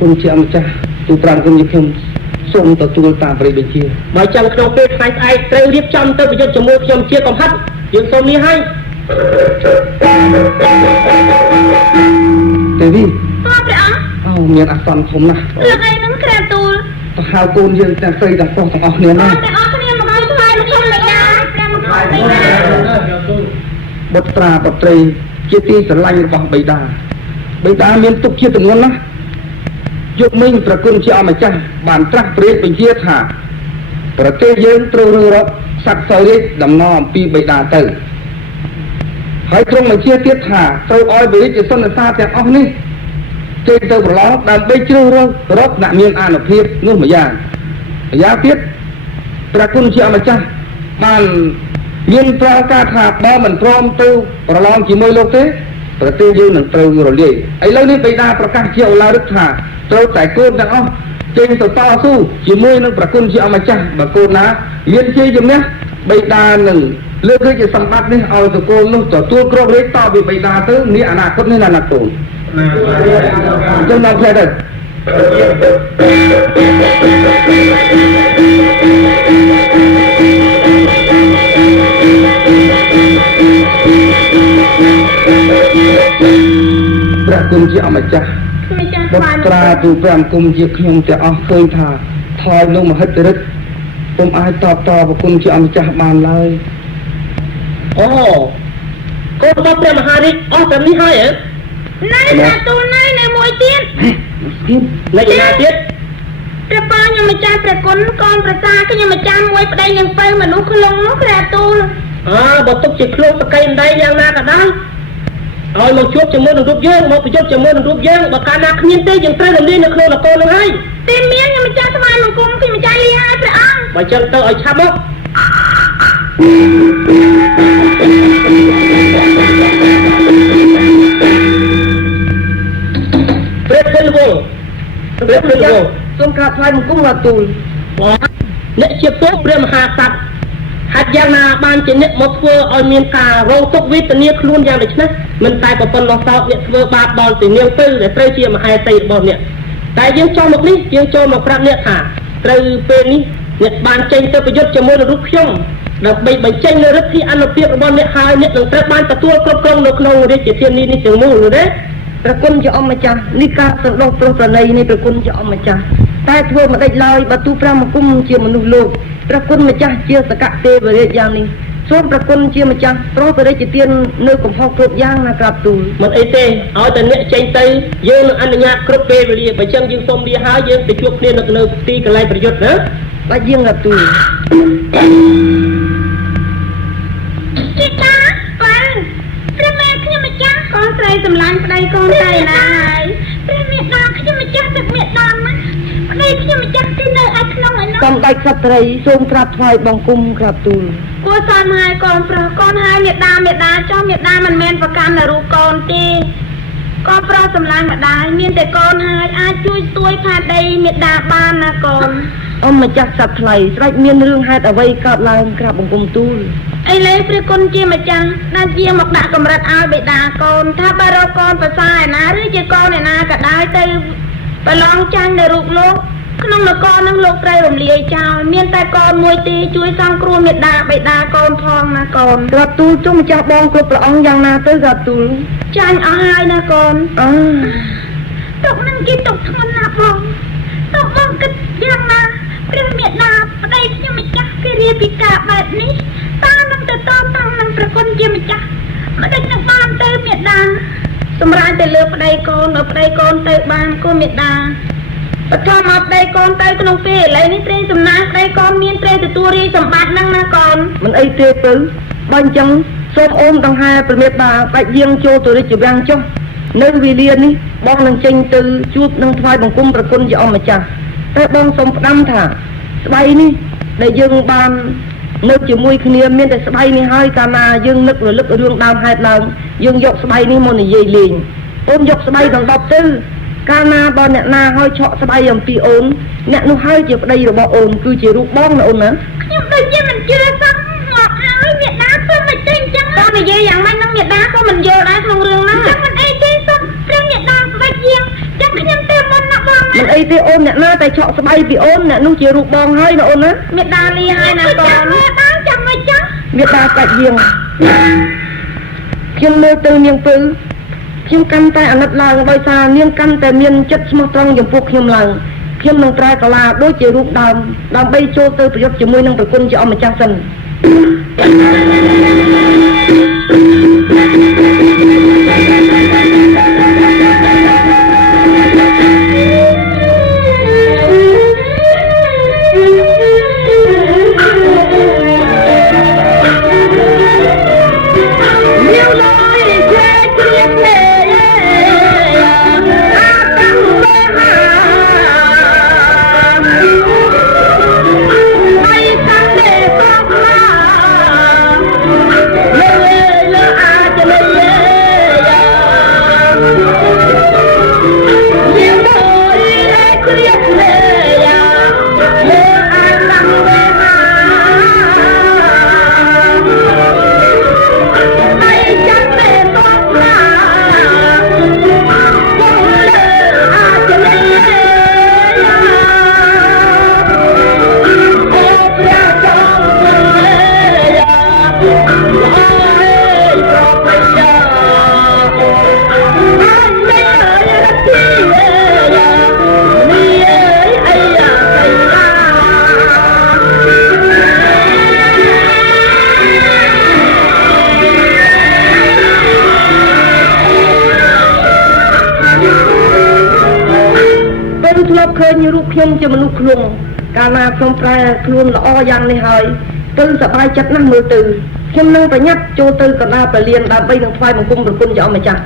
គុណជាអម្ចាស់ទូលព្រះអង្គជាខ្ញុំសូមទទួលតាមព្រះបញ្ជា បើចាំក្នុងពេលថ្ងៃស្អែកត្រូវរៀបចំទៅប្រយុទ្ធជាមួយខ្ញុំជាកំហិតយើងសូមនេះហើយ ទេវី ព្រះអង្គ អូមានអាសន្នធំណាស់ រឿងអីហ្នឹងក្រាបទូល ទៅហៅកូនយើងទាំងស្រីទាំងប្រុសទាំងអស់គ្នាណា ទាំងអស់គ្នាមកឲ្យថ្វាយមកខ្ញុំមិនណាព្រះមកខ្ញុំមិនណា បុត្រាបុត្រីជាទីស្រឡាញ់របស់បិតាមានទុកជាទម្ងន់ណាស់យកមិញប្រគុណជាអម្ចាស់បានត្រាស់ព្រាយបញ្ជាថាប្រទេសយើងត្រូវរើសរកសក្តិសិទ្ធិដំណំអំពីបិតាទៅហើយទ្រង់បញ្ជាទៀតថាត្រូវឲ្យបរិយាសន្និសាទាំងអស់នេះចេញទៅប្រឡងដើម្បីជ្រើសរើសរកអ្នកមានអានុភាពនោះម្យ៉ាងទៀតប្រគុណជាអម្ចាស់បានមានប្រកាសថាបើមិនព្រមទៅប្រឡងជាមួយលោកទេប្រទេសយើងនឹងត្រូវរលាយឥឡូវនេះបិតាប្រកាសជាឧឡារិកថាត្រូវតែកូនទាំងអស់ចេញទៅតស៊ូជាមួយនឹងប្រគុណជាអម្ចាស់បើកូនណាមានជ័យជំនះបិតានឹងលើករាជសម្បត្តិនេះឲ្យទៅកូននោះទទួលគ្រាប់រាជតពីបិតាទៅនេះអនាគតនេះណាកូនចំណងផ្លែទៅ ព្រះគុណជាអម្ចាស់ ខ្ញុំចាស់ បុ ថ្វាយ ត្រាទូព្រះអង្គជាខ្ញុំទាំងអស់ឃើញថាថយនោះមហិទ្ធិឫទ្ធិពុំអាចតបតព្រះគុណជាអម្ចាស់បានឡើយ អូកូនរបស់ព្រះមហារាជអស់តែនេះហើយហ៎ ណៃក្រាបទូលណៃនៅមួយទៀត នៅឯណាទៀត ព្រះពរខ្ញុំម្ចាស់ព្រះគុណកូនប្រសាខ្ញុំម្ចាស់មួយប្តីនឹងពៅមនុស្សខ្លងនោះក្រាបទូល បើទុកជាខ្លួនប្រកៃម្ដីយ៉ាងណាក៏ដោយឲ្យមកជួបជាមួយនឹងរូបយើងមកប្រយុទ្ធជាមួយនឹងរូបយើងបើកាលណាគ្មានទេយើងត្រូវរំលាយនៅក្នុងនគរនោះហើយ ទេមានខ្ញុំម្ចាស់ថ្វាយបង្គំខ្ញុំម្ចាស់លាហើយព្រះអង្គ បើចឹងទៅឲ្យឆាប់មកព្រះគុណវងព្រះគុណវង សូមក្រាបថ្វាយបង្គំបាទទូល អ្នកជាពុកព្រះមហាក្សត្រហេតុយ៉ាងណាបានជាអ្នកមកធ្វើឲ្យមានការរងទុក្ខវេទនាខ្លួនយ៉ាងដូចនេះមិនតែប្រពន្ធរបស់សោតអ្នកធ្វើបាបដល់ទីនាងពៅដែលត្រូវជាមហេសីរបស់អ្នកតែយើងចូលមកនេះយើងចូលមកប្រាប់អ្នកថាត្រូវពេលនេះអ្នកបានចេញទៅប្រយុទ្ធជាមួយនឹងរូបខ្ញុំដើម្បីបញ្ចេញនូវឫទ្ធិអនុភាពរបស់អ្នកហើយអ្នកនឹងត្រូវបានទទួលគ្រប់គ្រងនៅក្នុងរាជធានីនេះទាំងមូលនោះទេ ព្រះគុណជាអម្ចាស់នេះការសន្តោសប្រុសប្រណីនៃព្រះគុណជាអម្ចាស់តែធ្វើមិនដេចឡើយបើទូព្រះបង្គំជាមនុស្សលោកព្រះគុណម្ចាស់ជាសកៈទេវរាជយ៉ាងនេះសូមព្រះគុណជាម្ចាស់ប្រោសព្រះរាជទាននៅកំហុសគ្រប់យ៉ាងណាក្រាបទូល មិនអីទេឲ្យតែអ្នកចេញទៅយើងនឹងអនុញ្ញាតគ្រប់ពេលវេលាបើចឹងយើងសូមលាហើយយើងទៅជួបគ្នានៅទីកន្លែងប្រយុទ្ធណា បាទយើងក្រាបទូល ជីតាបងព្រះមេខ្ញុំម្ចាស់កូនស្រីសម្លាញ់ប្តីកូនស្រីណាហើយព្រះមេដាខ្ញុំម្ចាស់ទឹកមេដាណាប្តីខ្ញុំម្ចាស់ទីនៅឯក្នុងឯនោះ សំដេចក្សត្រីសូមក្រាបថ្វាយបង្គំក្រាបទូល គួរសមហើយកូនប្រុសកូនហើយមេដាចុះមេដាមិនមែនប្រកាន់នៅរូបកូនទេកូនប្រុសសម្លាញ់ម្ដាយមានតែកូនហើយអាចជួយស្ទួយផាដីមេដាបានណាកូន ក អមម្ចាស់សត្វថ្លៃស្រេចមានរឿងហេតុអ្វីកើតឡើងក្រាបបង្គំទូល ឥឡូវព្រះគុណជាម្ចាស់ដែលជាមកដាក់កម្រិតឲ្យបេតាកូនថាបើរកកូនប្រសាឯណាឬជាកូនឯណាក៏ដោយទៅប្រឡងចាញ់នៅរូបលោកក្នុងនគរនឹងលោកត្រូវរំលាយចោលមានតែកូនមួយទេជួយសង្គ្រោះមេដាបេតាកូនផងណាកូន ក្រាបទូលចុះម្ចាស់បងគ្រប់ព្រះអង្គយ៉ាងណាទៅក្រាបទូល ចាញ់អស់ហើយណាកូន អើ ទុកនឹងគេទុកធ្ងន់ណាស់បងទុកបងគិតយ៉ាងណាព្រះមេដាប្តីខ្ញុំម្ចាស់គេរៀបពីការបែបនេះតានឹងទៅតតាំងនឹងព្រះគុណជាម្ចាស់មិនដេចនឹងបានទៅមេដាសម្រាប់ទៅលើប្តីកូននៅប្តីកូនទៅបានគូមេដាបឋមមកប្តីកូនទៅក្នុងពេលឥឡូវនេះត្រីសំណាងប្តីកូនមានត្រីទទួលរាយសម្បត្តិហ្នឹងណាកូន មិនអីទេពៅបើអញ្ចឹងសូមអូនដង្ហែព្រះមេត្តាបាច់យាងចូលទៅរាជវាំងចុះនៅវេលានេះបងនឹងចេញទៅជួបនឹងថ្វាយបង្គំប្រគុណជាអម្ចាស់តែបងសូមផ្ដាំថាស្បៃនេះដែលយើងបាននៅជាមួយគ្នាមានតែស្បៃនេះហើយកាលណាយើងនឹករលឹករឿងដើមហេតុឡើងយើងយកស្បៃនេះមកនិយាយលេងអូនយកស្បៃទាំង10ទៅកាលណាបើអ្នកណាហើយឆក់ស្បៃអំពីអូនអ្នកនោះហើយជាប្តីរបស់អូនគឺជារូបបងណាអូនណា ខ្ញុំដូចជាមិនជឿសោះមកហើយមេដាធ្វើមិនទេអញ្ចឹងតើនិយាយយ៉ាងម៉េចនឹងមេដាក៏មិនយល់ដែរក្នុងរឿងហ្នឹងមិនអីទេសុំព្រះមេដាស្បិចជាងចាំខ្ញុំទៅមុនណាបង មិនអីទេអូនអ្នកណាតែឆក់ស្បៃពីអូនអ្នកនោះជារូបបងហើយណាអូនណា មេដាលីហើយណាកូនមេដាចាំមិនចឹង មេត្តាកាច់យាងខ្ញុំមើលទៅនាងពៅខ្ញុំកាន់តែអាណិតឡើងដោយសារនាងកាន់តែមានចិត្តស្មោះត្រង់ចំពោះខ្ញុំឡើងខ្ញុំនឹងប្រែកាឡាដូចជារូបដើមដើម្បីចូលទៅប្រយុទ្ធជាមួយនឹងប្រគុណជាអម្ចាស់សិន ខ្ញុំជាមនុស្សខ្លួនកាលណាខ្ញុំប្រែខ្លួនល្អយ៉ាងនេះហើយទៅសប្បាយចិត្តណាស់មើលទៅខ្ញុំនឹងប្រញាប់ចូលទៅកណ្ដាលប្រលានដើម្បីនឹងថ្វាយបង្គំប្រគុណជាអម្ចាស់ ថ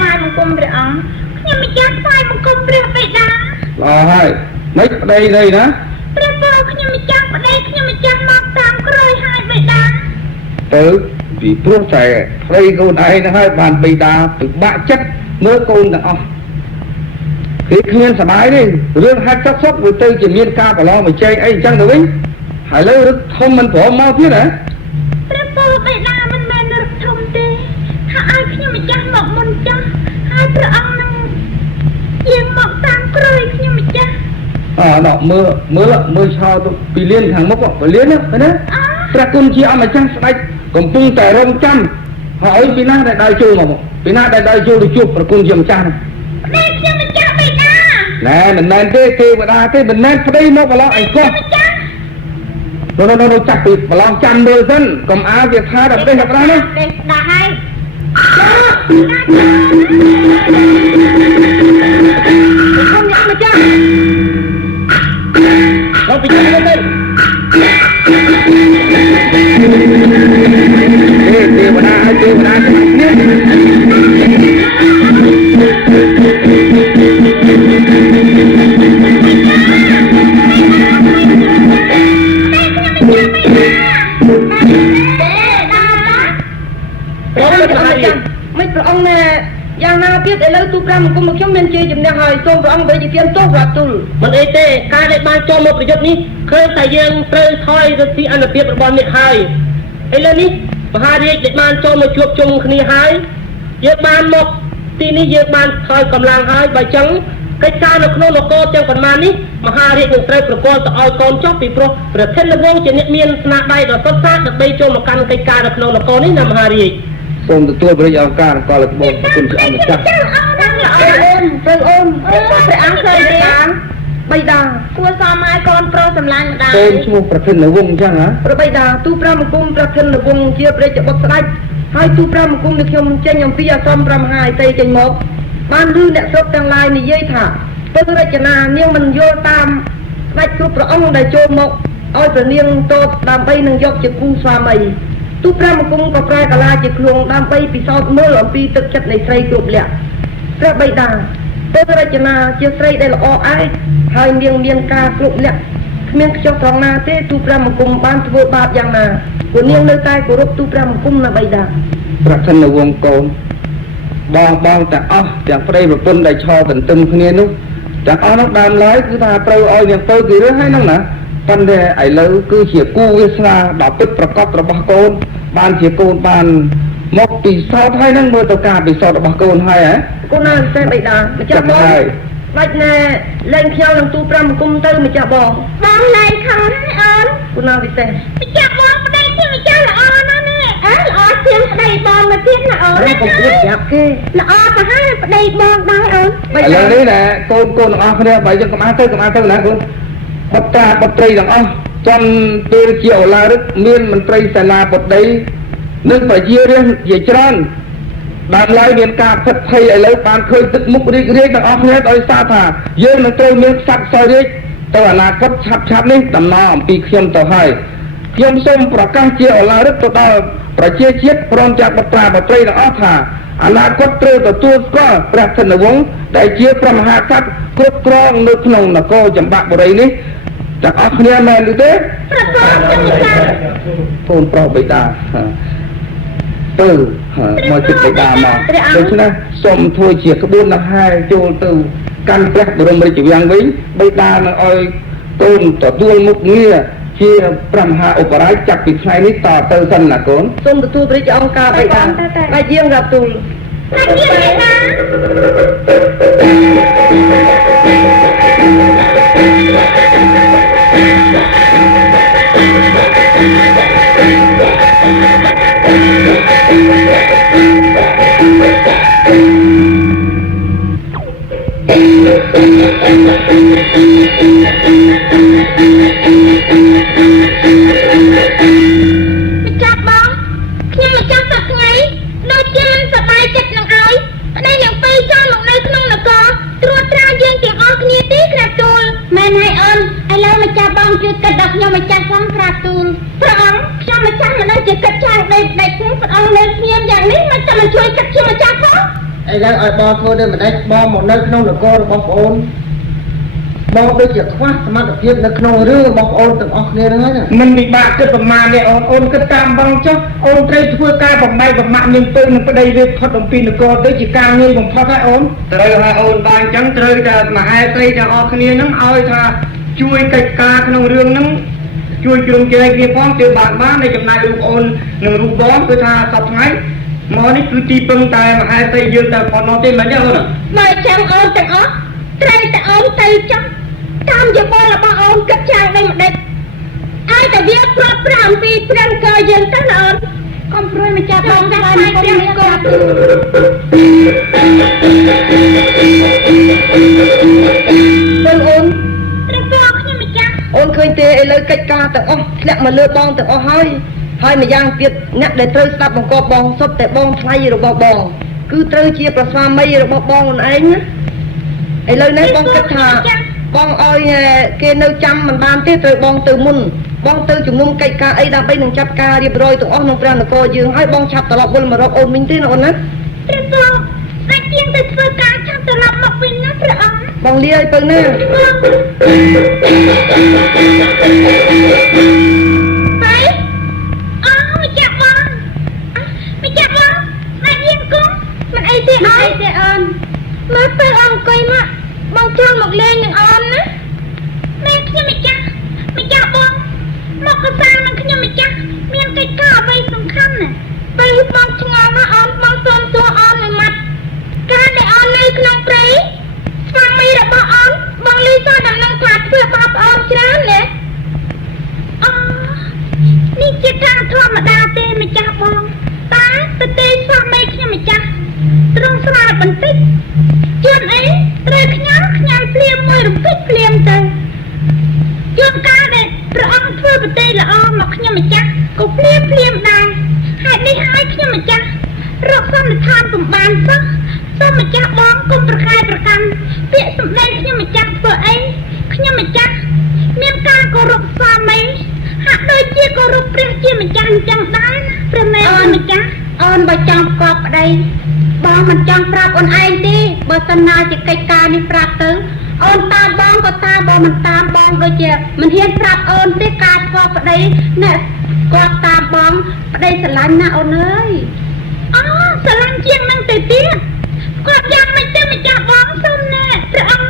្វាយបង្គំព្រះអង្គខ្ញុំមិនចាស់ថ្វាយបង្គំព្រះបិតាល្អហើយមិនប្តីនេះណា ព្រះពរខ្ញុំមិនចាស់ប្តីខ្ញុំមិនចាស់មកតាមក្រោយហើយបិតា ទៅពីព្រោះតែប្តីកូនឯងហ្នឹងហើយបានបិតាពិបាកចិត្តមើលកូនទាំងអស់គេគ្មានសบายទេរឿងហាច់ចុកសុកវាទៅជាមានការប្រឡងមកចែកអីអញ្ចឹងទៅវិញហើយលើរឹកធំមិនព្រមមកទៀតហ៎ ព្រះពរបិតាមិនមែនរឹកធំទេថាឲ្យខ្ញុំម្ចាស់មកមុនចាស់ហើយព្រះអង្គនឹងយាងមកតាមក្រោយខ្ញុំម្ចាស់ ដល់មើលឆោទៅពីលៀនខាងមុខពលានណាព្រះគុណជាអម្ចាស់ស្ដេចកំពុងតែរងចាំហើយពីណាដែលដើរចូលមកពីណាដែលដើរចូលទៅជួបព្រះគុណជាម្ចាស់ណា ខ្ញុំម្ចាស់បិតា ណែមិនមែនទេទេវតាទេមិនមែនប្តីមកប្រឡងអីកោះនៅចាប់ពីប្រឡងចាំមើលសិនកុំអាវាថាដល់ទេដល់ណានេះ ទេស្ដាហើយ ខ្ញុំយ៉ាងម្ចាស់เราไปช่วยกันเลยទេវតាទេវតានេះមិនព្រះអង្គណែ យ៉ាងណាទៀតឥឡូវទូប្រាំគុំមកខ្ញុំមានជ័យជំនះហើយសូមព្រះអង្គបរិយាទានទោសរាប់ទូល មិនអីទេការដែលបានចូលមកប្រយុទ្ធនេះឃើញតែយើងត្រូវថយទៅពីអនុភាពរបស់អ្នកហើយឥឡូវនេះមហារាជដែលបានចូលមកជួបជុំគ្នាហើយយើងបានមកទីនេះយើងបានថយកម្លាំងហើយបើចឹងកិច្ចការនៅក្នុងនគរទាំងប៉ុន្មាននេះមហារាជនឹងត្រូវប្រកល់ទៅឲ្យកូនចុះពីព្រោះប្រធានវង្សជាអ្នកមានស្នាដៃដ៏សុទ្ធសាធដើម្បីចូលមកកាន់កិច្ចការនៅក្នុងនគរនេះណាមហារាជ សូមទទួលព្រះរាជអង្គការកលត្បូងគុណជាអម្ចាស់ ព្រះអូនព្រះអង្គឃើញទេបៃតាគួរសមឲ្យកូនប្រុសសម្លាញ់ម្ដាយ កូនឈ្មោះប្រធានវង្សអញ្ចឹងហ៎ ព្រះបៃតាទូប្រាំគុំប្រធានវង្សជាព្រះរាជបុត្រស្ដេចហើយទូប្រាំគុំនឹងខ្ញុំចេញអំពីអាស្រមព្រះមហាអតីចេញមកបានឮអ្នកស្រុកទាំងឡាយនិយាយថាទៅរចនានាងមិនយល់តាមស្ដេចគ្រប់ព្រះអង្គដែលចូលមកឲ្យព្រះនាងតបដើម្បីនឹងយកជាគូស្វាមីទូប្រាំគុំក៏ប្រែកាឡាជាខ្លួនដើម្បីពិសោធន៍មើលអំពីទឹកចិត្តនៃស្រីគ្រប់លក្ខព្រះបៃតាទៅរចនាជាស្រីដែលល្អឯកហើយនាងមានការគ្រប់លក្ខគ្មានខ្ចោះត្រង់ណាទេទូប្រាំគុំបានធ្វើបាបយ៉ាងណាព្រោះនាងនៅតែគោរពទូប្រាំគុំណាបៃតា ប្រធានវង្សកូនបងទាំងអស់ទាំងប្តីប្រពន្ធដែលឈរទន្ទឹមគ្នានោះទាំងអស់នោះដើមឡើយគឺថាត្រូវឲ្យនាងពៅគឺរឿងហើយហ្នឹងណាប៉ុន្តែឥឡូវគឺជាគូវាសនាដ៏ពិតប្រាកដរបស់កូនបានជាកូនបានមកពិសោធន៍ហើយហ្នឹងមើលទៅការពិសោធន៍របស់កូនហើយហ៎ កូនណាទេបៃតាម្ចាស់បងបាច់ណែលែងខ្ញុំនឹងទូប្រាំគុំទៅម្ចាស់បង បងលែងខំអូន កូនណាពិសេសម្ ចាស់បងប្តីជាម្ចាស់ល្អណាស់នេះល្អជាងប្តីបងមកទៀតណាអូន កុំអួតប្រាប់គេ ល្អទៅហើយប្តីបងដែរអូន ឥឡូវនេះណាកូនទាំងអស់គ្នាបើយើងកុំអាទៅណាកូនបត្រាបត្រីទាំងអស់ចំពេលជាអូឡារឹកមានមន្ត្រីសាលាបតីនិងប្រជារាស្ត្រជាច្រើនដើមឡើយមានការផិតភ័យឥឡូវបានឃើញទឹកមុខរីករាយទាំងអស់គ្នាដោយសារថាយើងនឹងត្រូវមានខ្សត់សោយរាជទៅអនាគតឆាប់នេះដំណើរអំពីខ្ញុំទៅហើយខ្ញុំសូមប្រកាសជាអូឡារឹកទៅដល់ប្រជាជាតិព្រមទាំងបត្រាបត្រីទាំងអស់ថាអនាគតត្រូវទទួលស្គាល់ព្រះធនវង្សដែលជាព្រះមហាក្សត្រគ្រប់គ្រងនៅក្នុងនគរចម្បាក់បុរីនេះទាំងអស់គ្នាមែនឬទេ ប្រកបជាម្ចាស់ កូនប្រុសបិតាទៅមកជិតបិតាមកដូច្នេះសូមធ្វើជាក្បួនដង្ហែចូលទៅកាន់ព្រះបរមរាជវាំងវិញបិតានឹងឲ្យកូនទទួលមុខងារជាព្រះមហាឧបរាជចាប់ពីថ្ងៃនេះតទៅសិនណាកូន សូមទទួលព្រះរាជអង្គការបៃតាតែយាងរាប់ទូល តែជាម្ចាស់ ម្ចាស់បងខ្ញុំម្ចាស់សប្ថ្ងៃដូចជាមិនសប្បាយចិត្តនឹងឲ្យប្តីនឹងពីរចូលមកនៅក្នុងនគរត្រួតត្រាយើងទាំងអស់គ្នាទីក្រាបទូលមែនហើយអូនឥឡូវម្ចាស់បងជួយគិតដល់ខ្ញុំម្ចាស់ផងក្រាបទូលព្រះអង្គខ្ញុំម្ចាស់មិនដឹងជាគិតចាស់ដេកទេព្រះអង្គលើកខ្ញុំយ៉ាងនេះមិនចាំមិនជួយគិតខ្ញុំម្ចាស់ផង ឥឡូវឲ្យបងធ្វើដូចម្ដេចបងមកនៅក្នុងនគររបស់ប្អូនបងដូចជាខ្វះសមត្ថភាពនៅក្នុងរឿងរបស់ប្អូនទាំងអស់គ្នាហ្នឹងហើយ មិនពិបាកគិតប្រមាណទេអូនគិតតាមបងចុះអូនត្រូវធ្វើការបំបីបំមាក់នាងពៅនឹងប្តីវាផុតអំពីនគរទៅជាការងាយបំផុតហើយអូន ត្រូវហើយអូនបានអញ្ចឹងត្រូវតែមហេសីទាំងអស់គ្នាហ្នឹងឲ្យថាជួយកិច្ចការក្នុងរឿងហ្នឹងជួយជ្រោមជ្រែងគ្នាផងទើបបានในចំណែករូបអូននិងរូបបងគឺថាសប្តាហ៍មកនេះគឺទីពឹងតែមហេសីយើងតែប៉ុណ្ណោះទេមិនទេអូន បើចាំអូនទាំងអស់ត្រូវតែអូនទៅចុះតាមយោបល់របស់អូនគិតចាស់ដូចម្ដេចឲ្យតែវាប្រាប់ប្រាំអំពីព្រះកលយើងទៅណាអូនកុំព្រួយម្ចាស់បងតែផ្នែកព្រះកល ទៅអូន ព្រះកលខ្ញុំម្ចាស់ អូនឃើញទេឥឡូវកិច្ចការទាំងអស់ធ្លាក់មកលើបងទាំងអស់ហើយម្យ៉ាងទៀតអ្នកដែលត្រូវស្ដាប់បង្គាប់បងសុទ្ធតែបងថ្លៃរបស់បងគឺត្រូវជាប្រស្វាមីរបស់បងខ្លួនឯងណាឥឡូវនេះបងគិតថាបងឲ្យគេនៅចាំមិនបានទេត្រូវបងទៅមុនបងទៅជំនុំកិច្ចការអីដើម្បីនឹងចាប់ការរៀបរយទាំងអស់ក្នុងព្រះនគរយើងហើយបងឆាប់ត្រឡប់វិលមករកអូនវិញទេណាអូនណា ព្រះកលតែជាងទៅធ្វើការចាំត្រឡប់មកវិញណាព្រះអង្គ បងលាឲ្យពឹងណា ហើយអូម្ចាស់បងតែយាងគុំមិនអី ទេអូនមើលពេលអង្គុយមកបងចង់មកលេងនឹងអូនណាមែនខ្ញុំម្ចាស់បងមកកសាងនឹងខ្ញុំម្ចាស់មានកិច្ចការអ្វីសំខាន់ណាពេលបងឆ្ងល់មកអូនបងសូមសួរអូនមួយម៉ាត់ការដែលអូននៅក្នុងព្រៃស្វាមីរបស់អូនបងលីសាដំណឹងថាធ្វើបាបអូនច្រើនណាអូនេះជាការធម្មតាទេម្ចាស់បងតែប្រទេសស្វាមីខ្ញុំម្ចាស់ទ្រង់ស្រាលបន្តិចជួនអីត្រូវខ្ញាល់ភ្លាមមួយរំពេចភ្លាមទៅជួនកាលដែលព្រះអង្គធ្វើប្រទេសល្អមកខ្ញុំម្ចាស់ក៏ភ្លាមដែរហេតុនេះហើយខ្ញុំម្ចាស់រកសន្និដ្ឋានពុំបានសោះសូមម្ចាស់បងកុំប្រកែកប្រកាន់ពាក្យសម្ដីខ្ញុំម្ចាស់ធ្វើអីខ្ញុំម្ចាស់មានការគោរពស្វាមីហាក់ដូចជាគោរពព្រះជាម្ចាស់អញ្ចឹងដែរណាព្រះមេម្ចាស់អូនបើចង់ប្រកបប្តីបងមិនចង់ប្រាប់អូនឯងទេបើសិនណាជាកិច្ចការនេះប្រាប់ទៅអូនតាមបងក៏តាមបងមិនតាមបងដូចជាមិនហ៊ានប្រាប់អូនទេការប្រកបប្តីអ្នកគាត់តាមបងប្តីស្រឡាញ់ណាអូនអើយអូស្រឡាញ់ជាងនឹងទៅទៀតគាត់យ៉ាងមិនទេម្ចាស់បងសុំណែព្រះអង្គ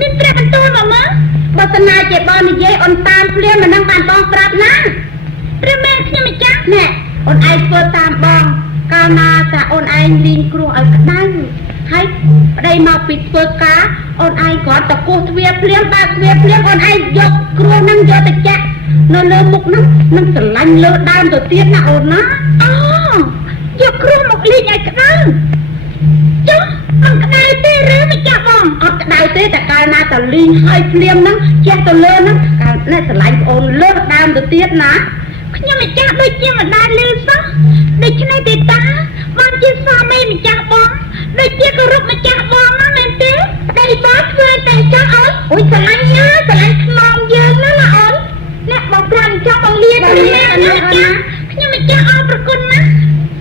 មានព្រះបន្ទូលមកមើលបើសិនណាជាបងនិយាយអូនតាមភ្លាមមិននឹងបានបងប្រាប់ណាព្រះមេខ្ញុំម្ចាស់ណែអូនឯងធ្វើតាមបងកាលណាតាអូនឯងលីងគ្រោះឲ្យក្តៅហើយប្តីមកពីធ្វើការអូនឯងគ្រាន់តែគោះទ្វារភ្លាមបើកទ្វារភ្លាមអូនឯងយកគ្រោះហ្នឹងយកទៅចាក់នៅលើមុខហ្នឹងនឹងស្រឡាញ់លើដើមទៅទៀតណាអូនណាអូយកគ្រោះមកលីងឲ្យក្តៅចុះអត់ក្តៅទេឬម្ចាស់បងអត់ក្តៅទេតែកាលណាតលីងឲ្យភ្លាមហ្នឹងចេះទៅលើហ្នឹងកាលនេះស្រឡាញ់អូនលើដើមទៅទៀតណាខ្ញុំម្ចាស់ដូចជាមិនដែលលឺសោះដូច្នេះទេតាបានជាស្វាមីម្ចាស់បងដូចជាគោរពម្ចាស់បងណាមែនទេដៃបងធ្វើតែចាស់អូនស្រឡាញ់ណាស្រឡាញ់ខ្នងយើងណាអូនអ្នកបងប្រាំចង់បងលៀនណាខ្ញុំម្ចាស់អរប្រគុណណា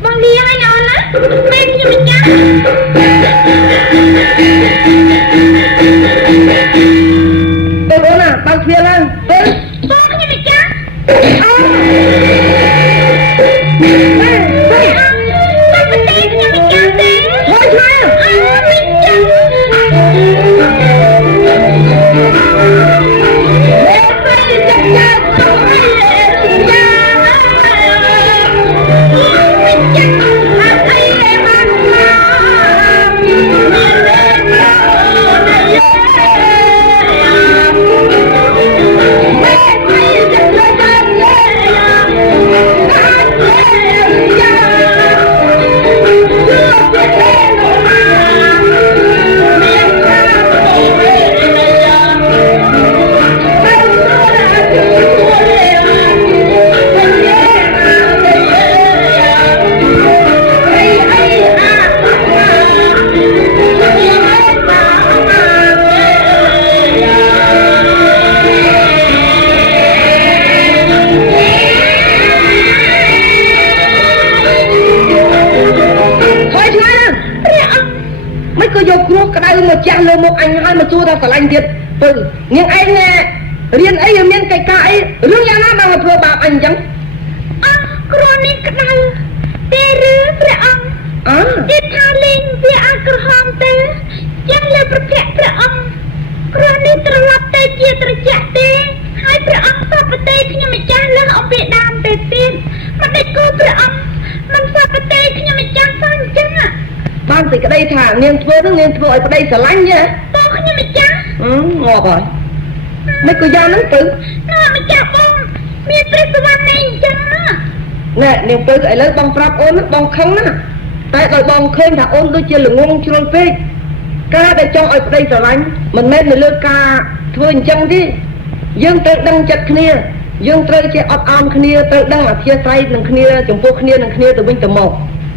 បងលៀនឲ្យអូនណាមែនខ្ញុំម្ចាស់ទៅអូនណាបើកទ្វារឡើងទៅបងខ្ញុំម្ចាស់អូចាស់លើមុខអញហើយមកជួថាស្រឡាញ់ទៀតទៅនាងឯងរៀនអីមានកិច្ចការអីរឿងយ៉ាងណាបានមកធ្វើបាបអញអញ្ចឹងគ្រូនេះក្តៅទេឬព្រះអង្គគេថាលេងវាអាក្រហមទៅយ៉ាងលើប្រភពព្រះអង្គគ្រូនេះត្រឡប់ទៅជាត្រជាក់ទេហើយព្រះអង្គសពទេខ្ញុំម្ចាស់លើអំពីដើមទៅទៀតមិនដេចគូព្រះអង្គមិនសពទេខ្ញុំម្ចាស់សោះអញ្ចឹងបានសេចក្តីថានាងធ្វើនឹងនាងធ្វើឲ្យប្តីស្រឡាញ់ទេបងខ្ញុំម្ចាស់ងាប់ហើយមិនក៏យ៉ាងហ្នឹងទៅណាម្ចាស់បងមានព្រះសវណ្ណនេះអញ្ចឹងណាណែនាងទៅឥឡូវបងប្រាប់អូនបងខឹងណាតែដោយបងឃើញថាអូនដូចជាល្ងងជ្រុលពេកការដែលចង់ឲ្យប្តីស្រឡាញ់មិនមែននៅលើការធ្វើអញ្ចឹងទេយើងត្រូវដឹងចិត្តគ្នាយើងត្រូវចេះអត់ឱនគ្នាត្រូវដឹងអធិស្ឋាននឹងគ្នាចំពោះគ្នានឹងគ្នាទៅវិញទៅមក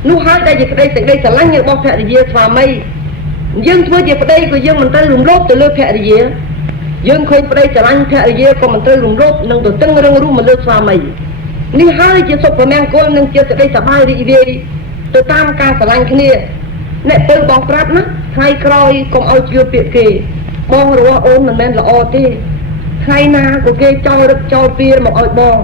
នោះហើយដែលជាក្តីសេចក្តីស្រឡាញ់របស់ភរិយាស្វាមីយើងធ្វើជាប្តីក៏យើងមិនត្រូវរំលោភទៅលើភរិយាយើងឃើញប្តីស្រឡាញ់ភរិយាក៏មិនត្រូវរំលោភនឹងទៅតឹងរឹងរូសមកលើស្វាមីនេះហើយជាសុភមង្គលនិងជាសេចក្តីសប្បាយរីករាយទៅតាមការស្រឡាញ់គ្នាអ្នកទៅបងប្រាប់ណាថ្ងៃក្រោយកុំឲ្យជឿពាក្យគេបងរបស់អូនមិនមែនល្អទេថ្ងៃណាក៏គេចោលរឹកចោលពៀមកឲ្យបង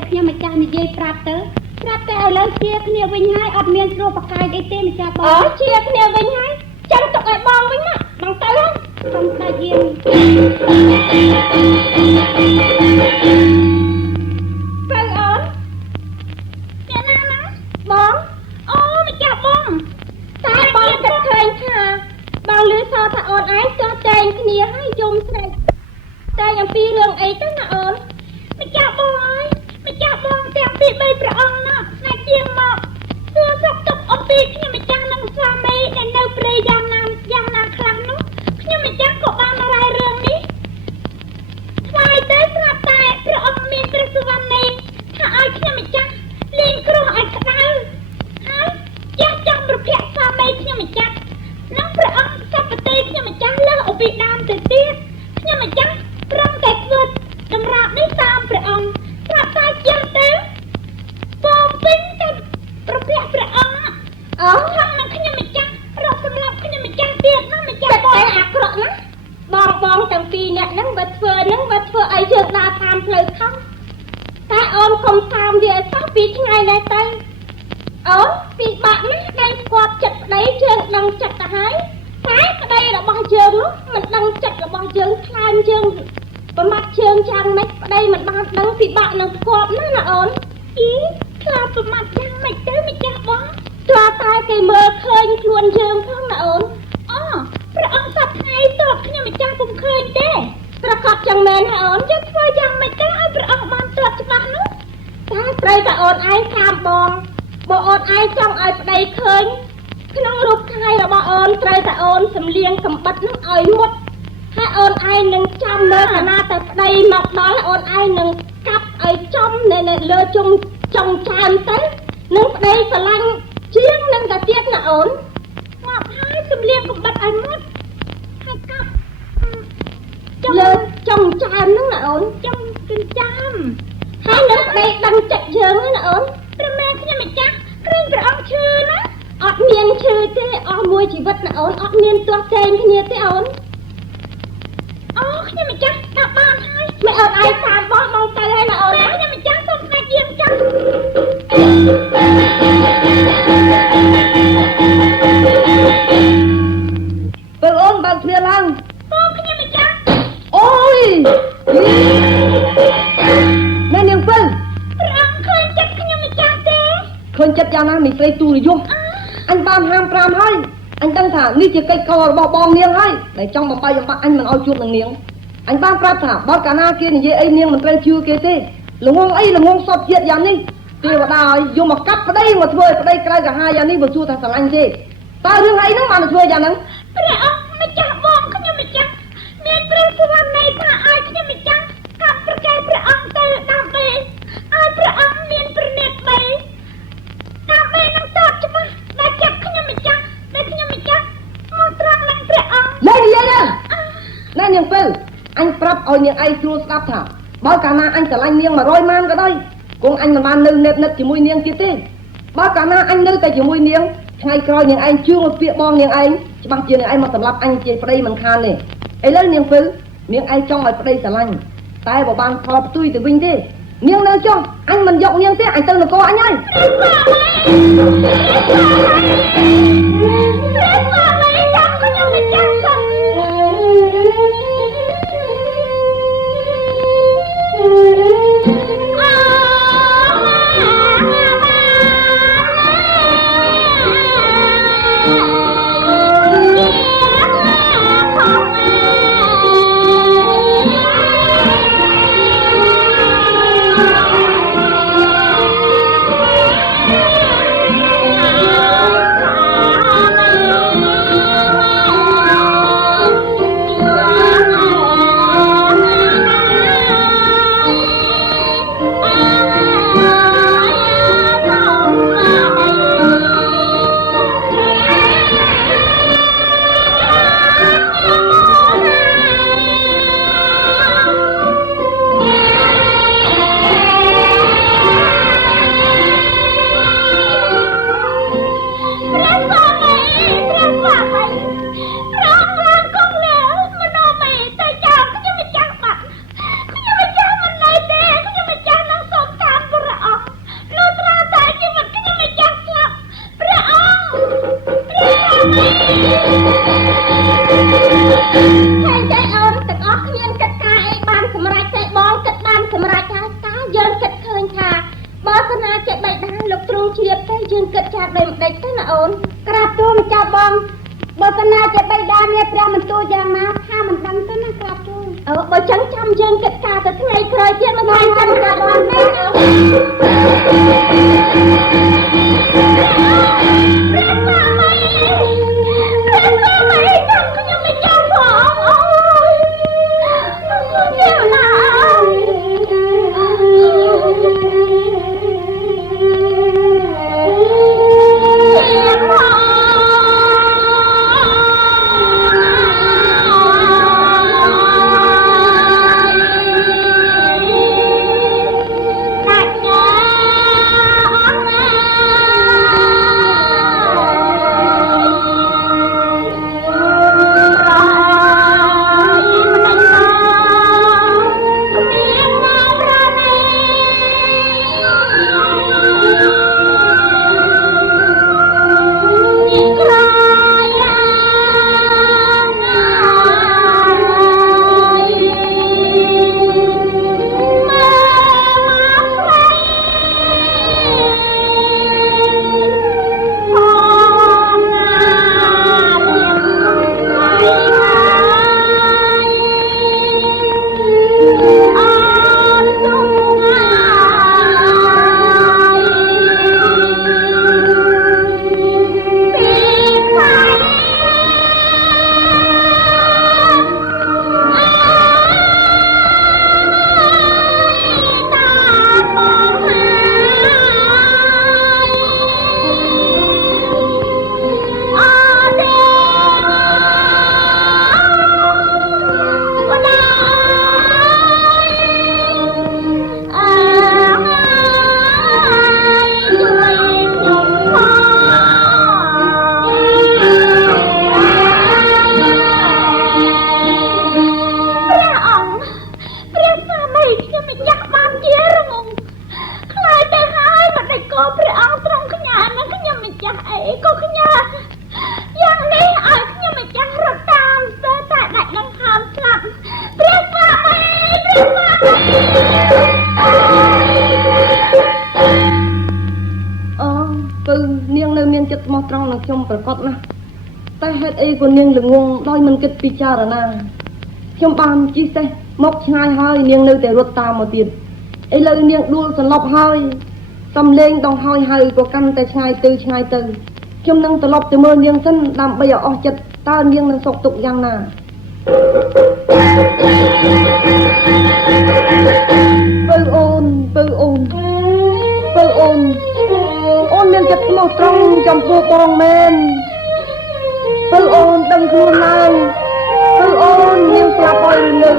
តែខ្ញុំម្ចាស់និយាយប្រាប់ទៅឥឡូវជាគ្នាវិញហើយអត់មានស្រួលបកាយអីទេម្ចាស់បងអូជាគ្នាវិញហើយចាំទុកឲ្យបងវិញណាបងទៅហ្នឹងខ្ញុំស្ដាយយាមទៅអូនអ្នកណាណាបងអូម្ចាស់បងតែបងគិតឃើញថាបងលឺសថាអូនឯងចោះតែងគ្នាហើយយំស្រែកតែអំពីរឿងអីទៅណាអូនម្ចាស់បងអើយម្ចាស់បងទាំងពី3ព្រះអង្គណាស្នេហ៍ជាងមកសួរសុខទុក្ខអំពីខ្ញុំម្ចាស់និងស្វាមីដែលនៅព្រៃយ៉ាងណាខ្លះនោះខ្ញុំម្ចាស់ក៏បានរាយរឿងនេះថ្វាយទៅស្រាប់តែព្រះអង្គមានព្រះសុវណ្ណីថាឲ្យខ្ញុំម្ចាស់លេងគ្រោះឲ្យក្តៅហើយចាស់ចង់ប្រភពស្វាមីខ្ញុំម្ចាស់និងព្រះអង្គសព្វទេខ្ញុំម្ចាស់លើសពីដើមទៅទៀតខ្ញុំម្ចាស់ប្រឹងតែធ្វើតម្រាបនេះតាមព្រះអង្គស្រាប់តែចាស់ទៅបងពេញតែប្រភពព្រះអង្គអូខាងនឹងខ្ញុំម្ចាស់រកសម្រាប់ខ្ញុំម្ចាស់ទៀតណាម្ចាស់បងអាក្រក់ណាបងទាំងពីរអ្នកហ្នឹងបើធ្វើឲ្យយើងដើរតាមផ្លូវខុសតែអូនកុំតាមវាឲ្យសោះពីថ្ងៃនេះទៅអូនពីបាក់ណាស់ដែលស្គាល់ចិត្តប្តីយើងដឹងចិត្តទៅហើយតែប្តីរបស់យើងនោះមិនដឹងចិត្តរបស់យើងខ្លាចយើងប្រមាថជើងយ៉ាងម៉េចប្តីមិនបានដឹងពីបាក់នឹងស្គាល់ណាណាអូនអីខ្លាចប្រមាថយ៉ាងម៉េចទៅម្ចាស់បងតើតែគេមើលឃើញខ្លួនយើងផងណាអូនអូព្រះអង្គសប្ថ្ងៃតបខ្ញុំម្ចាស់ពុំឃើញទេប្រកាសចឹងមែនហើយអូនយើងធ្វើយ៉ាងម៉េចទៅឲ្យព្រះអង្គបានតបច្បាស់នោះតែត្រូវតែអូនឯងតាមបងបើអូនឯងចង់ឲ្យប្តីឃើញក្នុងរូបកាយរបស់អូនត្រូវតែអូនសំលៀងកំបិតនោះឲ្យមុតហើយអូនឯងនឹងចាំមើលកាលណាតែប្តីមកដល់អូនឯងនឹងកាប់ឲ្យចំនៅលើចុងចានទៅនឹងប្តីស្រឡាញ់ជាងនឹងតែទៀតណាអូនងាប់ហើយសំលៀងកំបិតឲ្យមុតហើយកាប់លើចុងចានហ្នឹងណាអូនចុងចិញ្ចាមហើយនឹងប្តីដឹងចិត្តយើងណាអូនព្រះម៉ែខ្ញុំម្ចាស់ក្រែងព្រះអង្គឈឺណាអត់មានឈឺទេអស់មួយជីវិតណាអូនអត់មានទាស់ចែងគ្នាទេអូនអូខ្ញុំម្ចាស់ដាក់បានហើយមិនអត់ឯងតាមបងទៅហើយណាអូនខ្ញុំម្ចាស់សូមស្ដេចយាមចាស់បើអូនបើកទ្វារឡើងបងខ្ញុំម្ចាស់អូយណែនាងពិលព្រះអង្គឃើញចិត្តខ្ញុំម្ចាស់ទេឃើញចិត្តយ៉ាងណាមីស្រីទូរយុទ្ធអញបានហាម5ហើយអញដឹងថានេះជាកិច្ចការរបស់បងនាងហើយដែលចង់បំបីបំបាក់អញមិនឲ្យជួបនឹងនាងអញបានប្រាប់ថាបើកាលណាគេនិយាយអីនាងមិនត្រូវជឿគេទេល្ងងអីល្ងងសពជាតិយ៉ាងនេះទេវតាឲ្យយកមកកាប់ប្តីមកធ្វើឲ្យប្តីក្រៅកាហាយ៉ាងនេះបើសួរថាស្រឡាញ់ទេតើរឿងអីហ្នឹងបានធ្វើយ៉ាងហ្នឹងព្រះអង្គម្ចាស់បងខ្ញុំម្ចាស់មានព្រះសុវណ្ណីថាឲ្យខ្ញុំម្ចាស់កាប់ប្រកែកព្រះអង្គទៅដើម្បីឲ្យព្រះអង្គមានព្រះនេត្របីដើម្បីនឹងតបច្បាស់ដែលចាប់ខ្ញុំម្ចាស់ដែលខ្ញុំម្ចាស់មកត្រង់នឹងព្រះអង្គលេងនិយាយណាណែនាងពិលអញប្រាប់ឲ្យនាងឯងស្រួលស្ដាប់ថាបើកាលណាអញស្រឡាញ់នាង100ម៉ានក៏ដោយគង់អញមិនបាននៅនេបនិតជាមួយនាងទៀតទេបើកាលណាអញនៅតែជាមួយនាងថ្ងៃក្រោយនាងឯងជួងពាក្យបងនាងឯងច្បាស់ជានាងឯងមកសម្លាប់អញជាប្តីមិនខានទេឥឡូវនាងពិលនាងឯងចង់ឲ្យប្តីស្រឡាញ់តែបើបានផលផ្ទុយទៅវិញទេនាងនៅចុះអញមិនយកនាងទេអញទៅនគរអញហើយ ហើយតែអូនទាំងអស់គ្នាគិតថាអីបានសម្រេចតែបងគិតបានសម្រេចហើយតាយើងគិតឃើញថាបើសិនណាចេះបៃតាលោកទ្រង់ជ្រាបទៅយើងគិតចាស់ដូចម្ដេចទៅណាអូនក្រាបទូលម្ចាស់បងបើសិនណាចេះបៃតាមានព្រះបន្ទូលយ៉ាងណាថាមិនដឹងទៅណាក្រាបទូលបើចឹងចាំយើងគិតការទៅថ្ងៃក្រោយទៀតមកថ្ងៃសិនចាស់បងទេព្រះសាមីចាំខ្ញុំមិនចាំផងអូយទេវតាប្រកបណាស់តែហេតុអីក៏នាងល្ងងដោយមិនគិតពិចារណាខ្ញុំបានជិះសេះមកឆ្ងាយហើយនាងនៅតែរត់តាមមកទៀតឥឡូវនាងដួលសន្លប់ហើយសំលេងដងហើយហើយក៏កាន់តែឆ្ងាយទៅខ្ញុំនឹងត្រឡប់ទៅមើលនាងសិនដើម្បីឲ្យអស់ចិត្តតើនាងនឹងសុខទុក្ខយ៉ាងណាពៅអូនអូនមានចិត្តស្មោះត្រង់ចំពោះបងមែនពៅអូនដឹងខ្លួនឡើងពៅអូននាងស្លាប់ហើយឬនៅ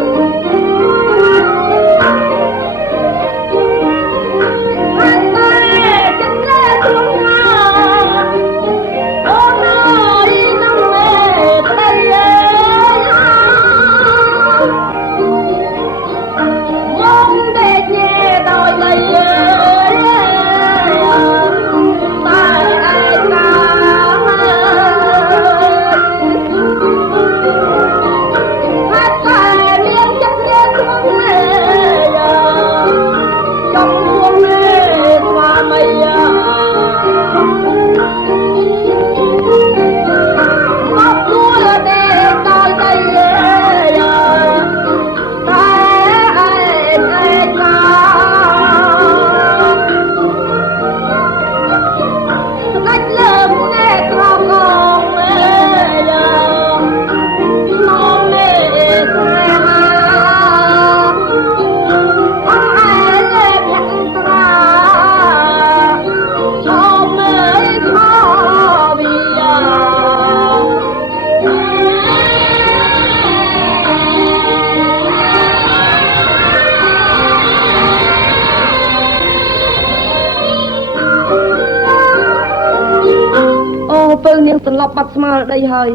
នាងសន្លប់បាត់ស្មារតីហើយ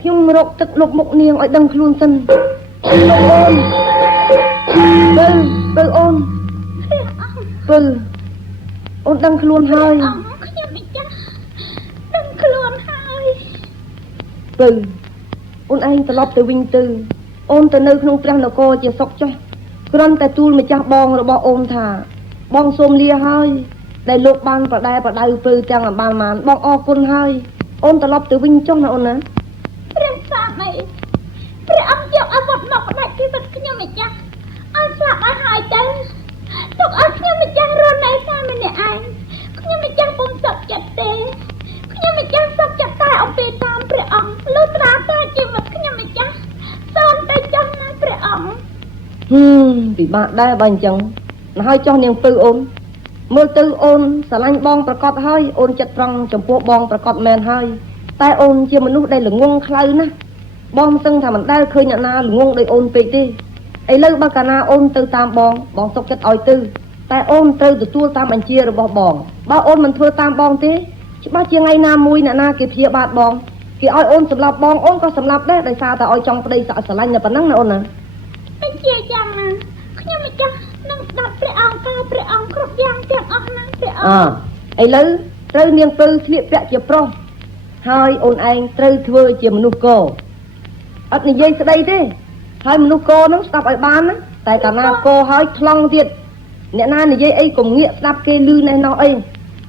ខ្ញុំរកទឹកលុបមុខនាងឲ្យដឹងខ្លួនសិនពៅអូនដឹងខ្លួនហើយខ្ញុំមិនចាស់ដឹងខ្លួនហើយ ពៅអូនឯងត្រឡប់ទៅវិញទៅអូនទៅនៅក្នុងព្រះនគរជាសុខចុះគ្រាន់តែទូលម្ចាស់បងរបស់អូនថាបងសូមលាហើយដែលលោកបានប្រដែប្រដៅពៅទាំងអបាលមានបងអរគុណហើយអូនត្រឡប់ទៅវិញចុះណាអូនណា ព្រះសាមីព្រះអង្គយកអាវុធមកផ្ដាច់ជីវិតខ្ញុំម្ចាស់ឲ្យស្លាប់ឲ្យហើយទៅទុកឲ្យខ្ញុំម្ចាស់រស់នៅតែម្នាក់ឯងខ្ញុំម្ចាស់ពុំសុខចិត្តទេខ្ញុំម្ចាស់សុខចិត្តតែអំពីតាមព្រះអង្គលុះត្រាតែជីវិតខ្ញុំម្ចាស់សូមតែចុះណាព្រះអង្គ ពិបាកដែរបើអញ្ចឹងណាហើយចុះនាងពៅអូនមើលទៅអូនស្រឡាញ់បងប្រកបហើយអូនចិត្តត្រង់ចំពោះបងប្រកបមែនហើយតែអូនជាមនុស្សដែលល្ងងខ្លៅណាស់បងមិនសឹងថាមិនដែលឃើញអ្នកណាល្ងងដោយអូនពេកទេឥឡូវបើកាលណាអូនទៅតាមបងសុខចិត្តឲ្យទៅតែអូនត្រូវទទួលតាមបញ្ជារបស់បងបើអូនមិនធ្វើតាមបងទេច្បាស់ជាថ្ងៃណាមួយអ្នកណាគេព្យាបាទបងគេឲ្យអូនសម្លាប់បងអូនក៏សម្លាប់ដែរដោយសារតែឲ្យចង់ប្តីស្រឡាញ់តែប៉ុណ្ណឹងណាអូនណា បញ្ជាយ៉ាងណាខ្ញុំម្ចាស់នឹងស្ដាប់ព្រះអង្គការព្រះអង្គគ្រប់យ៉ាងទាំងអស់ណាព្រះអង្គ ឥឡូវត្រូវនាងពៅស្លៀកពាក់ជាប្រុសហើយអូនឯងត្រូវធ្វើជាមនុស្សកអត់និយាយស្ដីទេហើយមនុស្សកហ្នឹងស្ដាប់ឲ្យបានណាតែកាលណាកហើយថ្លង់ទៀតអ្នកណានិយាយអីកុំងាកស្ដាប់គេលឺណេះណោះអី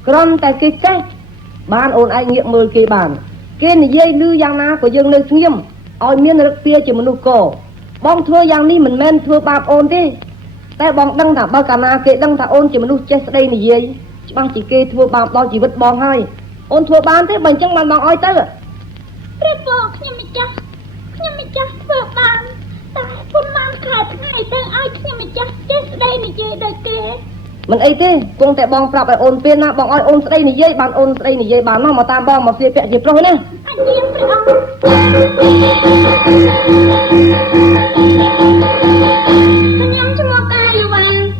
គ្រាន់តែគេចេះបានអូនឯងងាកមើលគេបានគេនិយាយលឺយ៉ាងណាក៏យើងនៅស្ងៀមឲ្យមានរឹកពីជាមនុស្សកបងធ្វើយ៉ាងនេះមិនមែនធ្វើបាបអូនទេតែបងដឹងថាបើកាលណាគេដឹងថាអូនជាមនុស្សចេះស្ដីនិយាយច្បាស់ជាគេធ្វើបាបដល់ជីវិតបងហើយអូនធ្វើបានទេបើអញ្ចឹងបានបងឲ្យទៅ ព្រះបងខ្ញុំម្ចាស់ធ្វើបានតែពុំបានខែថ្ងៃទៅឲ្យខ្ញុំម្ចាស់ចេះស្ដីនិយាយដូចគេ មិនអីទេគង់តែបងប្រាប់ឲ្យអូនពេលណាបងឲ្យអូនស្ដីនិយាយបានអូនស្ដីនិយាយបានមកតាមបងមកស្លៀកពាក់ជាប្រុសណា អញ្ញើព្រះអង្គខ្ញុំឈ្មោះកាយវ៉ាន់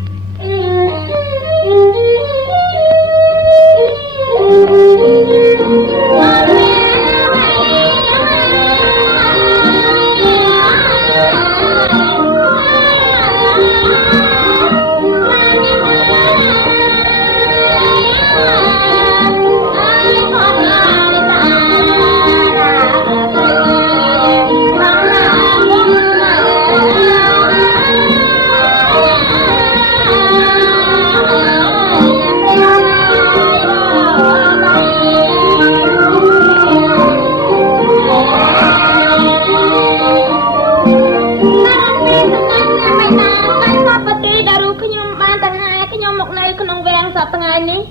ថ្ងៃនេះ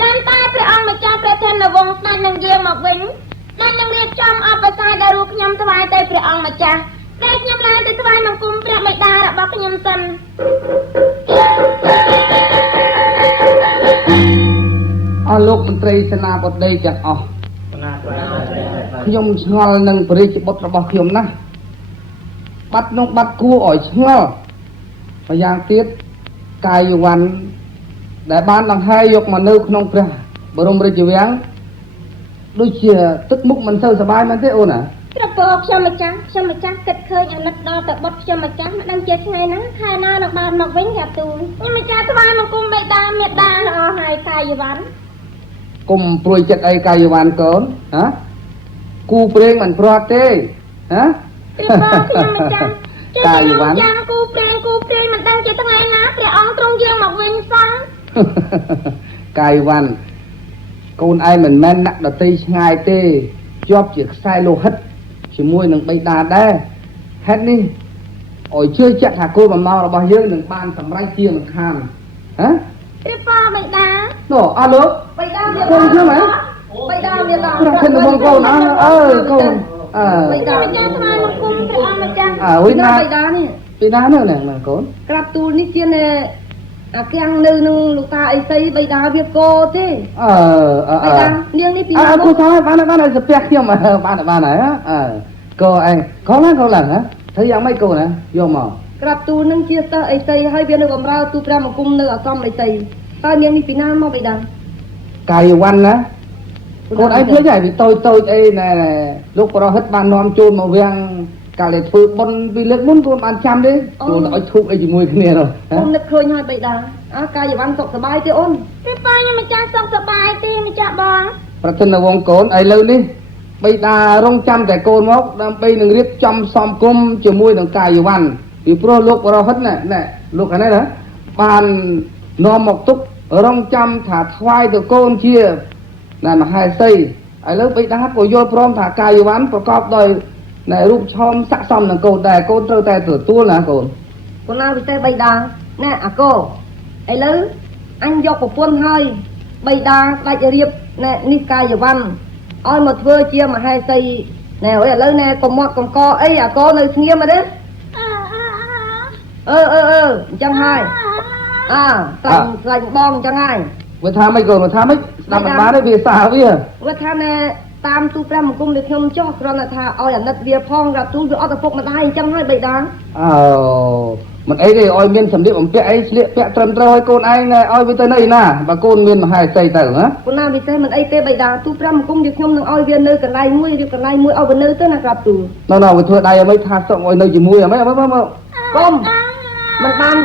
ចាំតែព្រះអង្គម្ចាស់ព្រះធនវង្សស្ដេចនឹងយាងមកវិញដែលនឹងរៀបចំអបិសាដែលរូបខ្ញុំថ្វាយទៅព្រះអង្គម្ចាស់តែខ្ញុំឡើងទៅថ្វាយបង្គំព្រះបិតារបស់ខ្ញុំសិន អស់លោកមន្ត្រីសេនាបតីទាំងអស់ខ្ញុំឆ្ងល់នឹងព្រះរាជបុត្ររបស់ខ្ញុំណាស់បាត់នោះបាត់គួរឲ្យឆ្ងល់ម្យ៉ាងទៀតកាយវ័នដែលបានដង្ហែយកមកនៅក្នុងព្រះបរមរាជវាំងដូចជាទឹកមុខមិនសូវសប្បាយមែនទេអូនណា ព្រះពរខ្ញុំម្ចាស់គិតឃើញអាណិតដល់ទៅបុត្រខ្ញុំម្ចាស់មិនដឹងជាថ្ងៃណាខែណានឹងបានមកវិញកាទូលខ្ញុំម្ចាស់ថ្វាយបង្គំបិតាមេត្តាល្អហើយកាយវ័ន គុំព្រួយចិត្តអីកាយវ័នកូនហ៎គូព្រេងមិនព្រាត់ទេហ៎ ព្រះពរខ្ញុំម្ចាស់កាយវ័នយ៉ាងគូព្រេងមិនដឹងជាថ្ងៃណាព្រះអង្គទ្រង់យាងមកវិញសោះ កាយវ័នកូនឯងមិនមែនអ្នកដតីឆ្ងាយទេជាប់ជាខ្សែលោហិតជាមួយនឹងបិតាដែរហេតុនេះឲ្យជឿជាក់ថាគោលបំណងរបស់យើងនឹងបានសម្រេចជាមិនខានហ៎ ព្រះពរបិតា នោះអស់លោក បិតាមា កូនជឿហ៎ បិតាមានតា ព្រះធនវង្សកូនអើកូនបិតាម្ចាស់ថ្វាយបង្គំព្រះអង្គម្ចាស់ អើយណា បិតានេះ ពីណានៅណាកូន ក្រាបទូលនេះជាអាគាំងនៅនឹងលោកតាអីសីបិតាវាកោទេ បិតានាងនេះពី គូសោះបានឲ្យស្ពះខ្ញុំបានហើយកូឯងកូនឡើងហ៎ធ្វើយ៉ាងម៉េចកូនណាយកមក ក្រាបទូលនឹងជាសិស្សអីសីហើយវានៅបំរើទូព្រះបង្គំនៅអាស្រមអីសីតើនាងនេះពីណាមកបិតា កាយវ័នណាកូនឯងភ្លេចហើយវាតូចអីណែលោកប្រហិតបាននាំជូនមកវាំងកាលតែធ្វើបុណ្យពីលើកមុនកូនបានចាំទេជូនឲ្យធូបអីជាមួយគ្នានោះ អូននឹកឃើញហើយបិតាកាយវ៉ាន់សុខសប្បាយទេអូន ព្រះពរខ្ញុំម្ចាស់សុខសប្បាយទេម្ចាស់បង ប្រធានវង្សកូនឥឡូវនេះ បិតារងចាំតែកូនមកដើម្បីនឹងរៀបចំសំគុំជាមួយនឹងកាយវ៉ាន់ពីព្រោះលោកបរហិតណែលោកអានេះណាបាននាំមកទុករងចាំថាថ្វាយទៅកូនជាណែមហេសីឥឡូវបិតាក៏យល់ព្រមថាកាយវ៉ាន់ប្រកបដោយណែរូបឆោមស័ក្តិសមនឹងកូនដែរកូនត្រូវតែទទួលណាកូន កូនណាពិសេសបៃតាណែអាកូឥឡូវអញយកប្រពន្ធហើយបៃតាស្ដេចរៀបណែនេះកាយវ៉ាន់ឲ្យមកធ្វើជាមហេសីណែឥឡូវណែកុំមកកំកអីអាកូនៅស្ងៀមទេអឺអញ្ចឹងហើយស្លាញ់បងអញ្ចឹងហើយ វាថាម៉េចកូនវាថាម៉េចស្ដាប់មិនបានទេវាសាវា វាថាណែតាមទូព្រះមង្គមដែលខ្ញុំចោះគ្រាន់តែថាឲ្យអាណិតវាផងរាប់ទូវាអត់ទៅពុកម្ដាយអញ្ចឹងហើយបៃតា មិនអីទេឲ្យមានសម្លៀកបំពាក់អីស្លៀកពាក់ត្រឹមត្រូវឲ្យកូនឯងឲ្យវាទៅនៅណាបើកូនមានមហេសីទៅណា កូនណាពិសេសមិនអីទេបៃតាទូព្រះមង្គមដែលខ្ញុំនឹងឲ្យវានៅកន្លែងមួយឬកន្លែងមួយឲ្យវានៅទៅណាក្រាប់ទូ ណ៎វាធ្វើដៃអ្វីថាសុំឲ្យនៅជាមួយអ្វីមើល កុំមិនបាន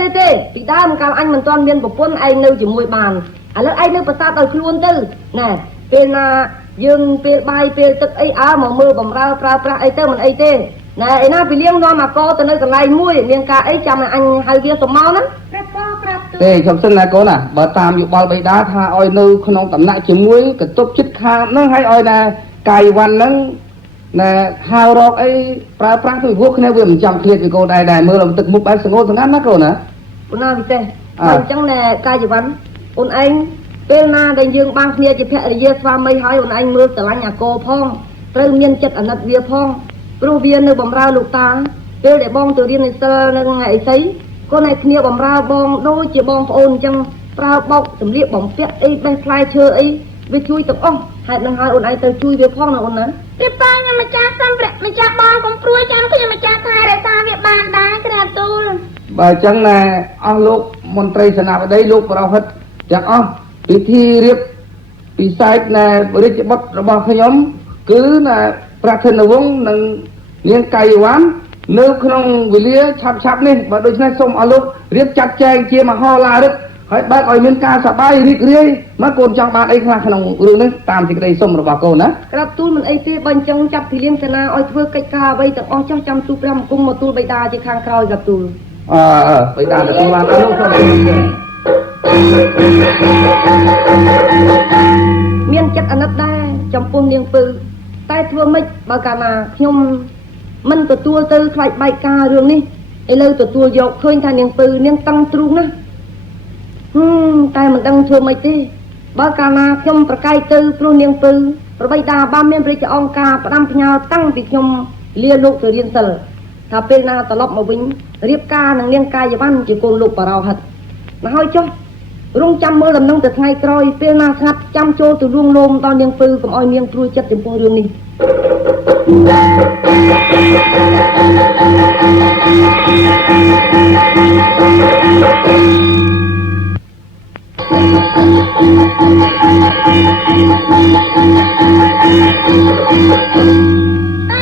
ទេពីដើមកាលអញមិនទាន់មានប្រពន្ធឯងនៅជាមួយបានឥឡូវឯងនៅប្រសាទឲ្យខ្លួនទៅណែពេលណាយើងពេលបាយពេលទឹកអីមកមើលបំរើប្រើប្រាស់អីទៅមិនអីទេណែឯណាពីលៀងនាំអាកទៅនៅកន្លែងមួយមានការអីចាំឲ្យអញហៅវាសុំមកណា ទេខ្ញុំសិនណាកូនណាបើតាមយោបល់បៃតាថាឲ្យនៅក្នុងតំណែងជាមួយកតុបចិត្តខាងហ្នឹងឲ្យឲ្យណាកាយវ៉ាន់ហ្នឹងណែហៅរកអីប្រើប្រាស់ទៅព្រោះគ្នាវាមិនចាំឃ្លាតពីកូនដែរមើលទឹកមុខបែបស្ងួតស្ងាត់ណាកូនណា កូនណាពិសេសអញ្ចឹងណែកាយវ៉ាន់អូនឯងពេលណាដែលយើងបានគ្នាជាភរិយាស្វាមីហើយអូនឯងមើលស្រឡាញ់អាកផងត្រូវមានចិត្តអាណិតវាផងព្រោះវានៅបំរើលោកតាពេលដែលបងទៅរៀននៅសិលនៅថ្ងៃអីស្អីកូនឯងគ្នាបំរើបងដូចជាបងប្អូនអញ្ចឹងប្រើបោកសម្លៀកបំពាក់អីបេះផ្លែឈើអីវាជួយទាំងអស់ហេតុនឹងហើយអូនឯងទៅជួយវាផងណាអូនណា ពីប៉ាខ្ញុំម្ចាស់សំប្រាក់ម្ចាស់បងកុំព្រួយចាំខ្ញុំម្ចាស់ថែរក្សាវាបានដែរក្រាបទូល បើអញ្ចឹងណែអស់លោកមន្ត្រីសេនាបតីលោកប្រហិតទាំងអស់ពិធីរៀបពិសេសណែរាជបុត្ររបស់ខ្ញុំគឺណែប្រធានវង្សនិងនាងកាយវ៉ាន់នៅក្នុងវេលាឆាប់នេះបើដូច្នេះសូមអស់លោករៀបចាត់ចែងជាមហោឡារិកហើយបើកឲ្យមានការសប្បាយរីករាយមកកូនចង់បានអីខ្លះក្នុងរឿងនេះតាមសេចក្តីសុំរបស់កូនណា ក្រាបទូលមិនអីទេបើអញ្ចឹងចាប់ពីលៀងសេនាឲ្យធ្វើកិច្ចការអ្វីទាំងអស់ចាស់ចាំទូព្រះមង្គមមកទូលបិតាជាខាងក្រោយក្រាបទូល បិតាទទួលបានអនុសូមមានចិត្តអាណិតដែរចំពោះនាងពៅតែធ្វើម៉េចបើកាលណាខ្ញុំមិនទទួលទៅខ្លាចបែកការរឿងនេះឥឡូវទទួលយកឃើញថានាងពៅនាងតឹងទ្រូងណាតែមិនដឹងធ្វើម៉េចទេបើកាលណាខ្ញុំប្រកែកទៅព្រោះនាងពៅប្របីតាបានមានព្រះអង្គការផ្ដាំផ្ញើតាំងពីខ្ញុំលាលោកទៅរៀនសិលថាពេលណាត្រឡប់មកវិញរៀបការនឹងនាងកាយវ៉ាន់ជាកូនលោកបរោហិតមកហើយចុះរងចាំមើលដំណឹងទៅថ្ងៃក្រោយពេលណាស្ងាត់ចាំចូលទៅរួងលោមដល់នាងពៅកុំឲ្យនាងព្រួយចិត្តចំពោះរឿងនេះតា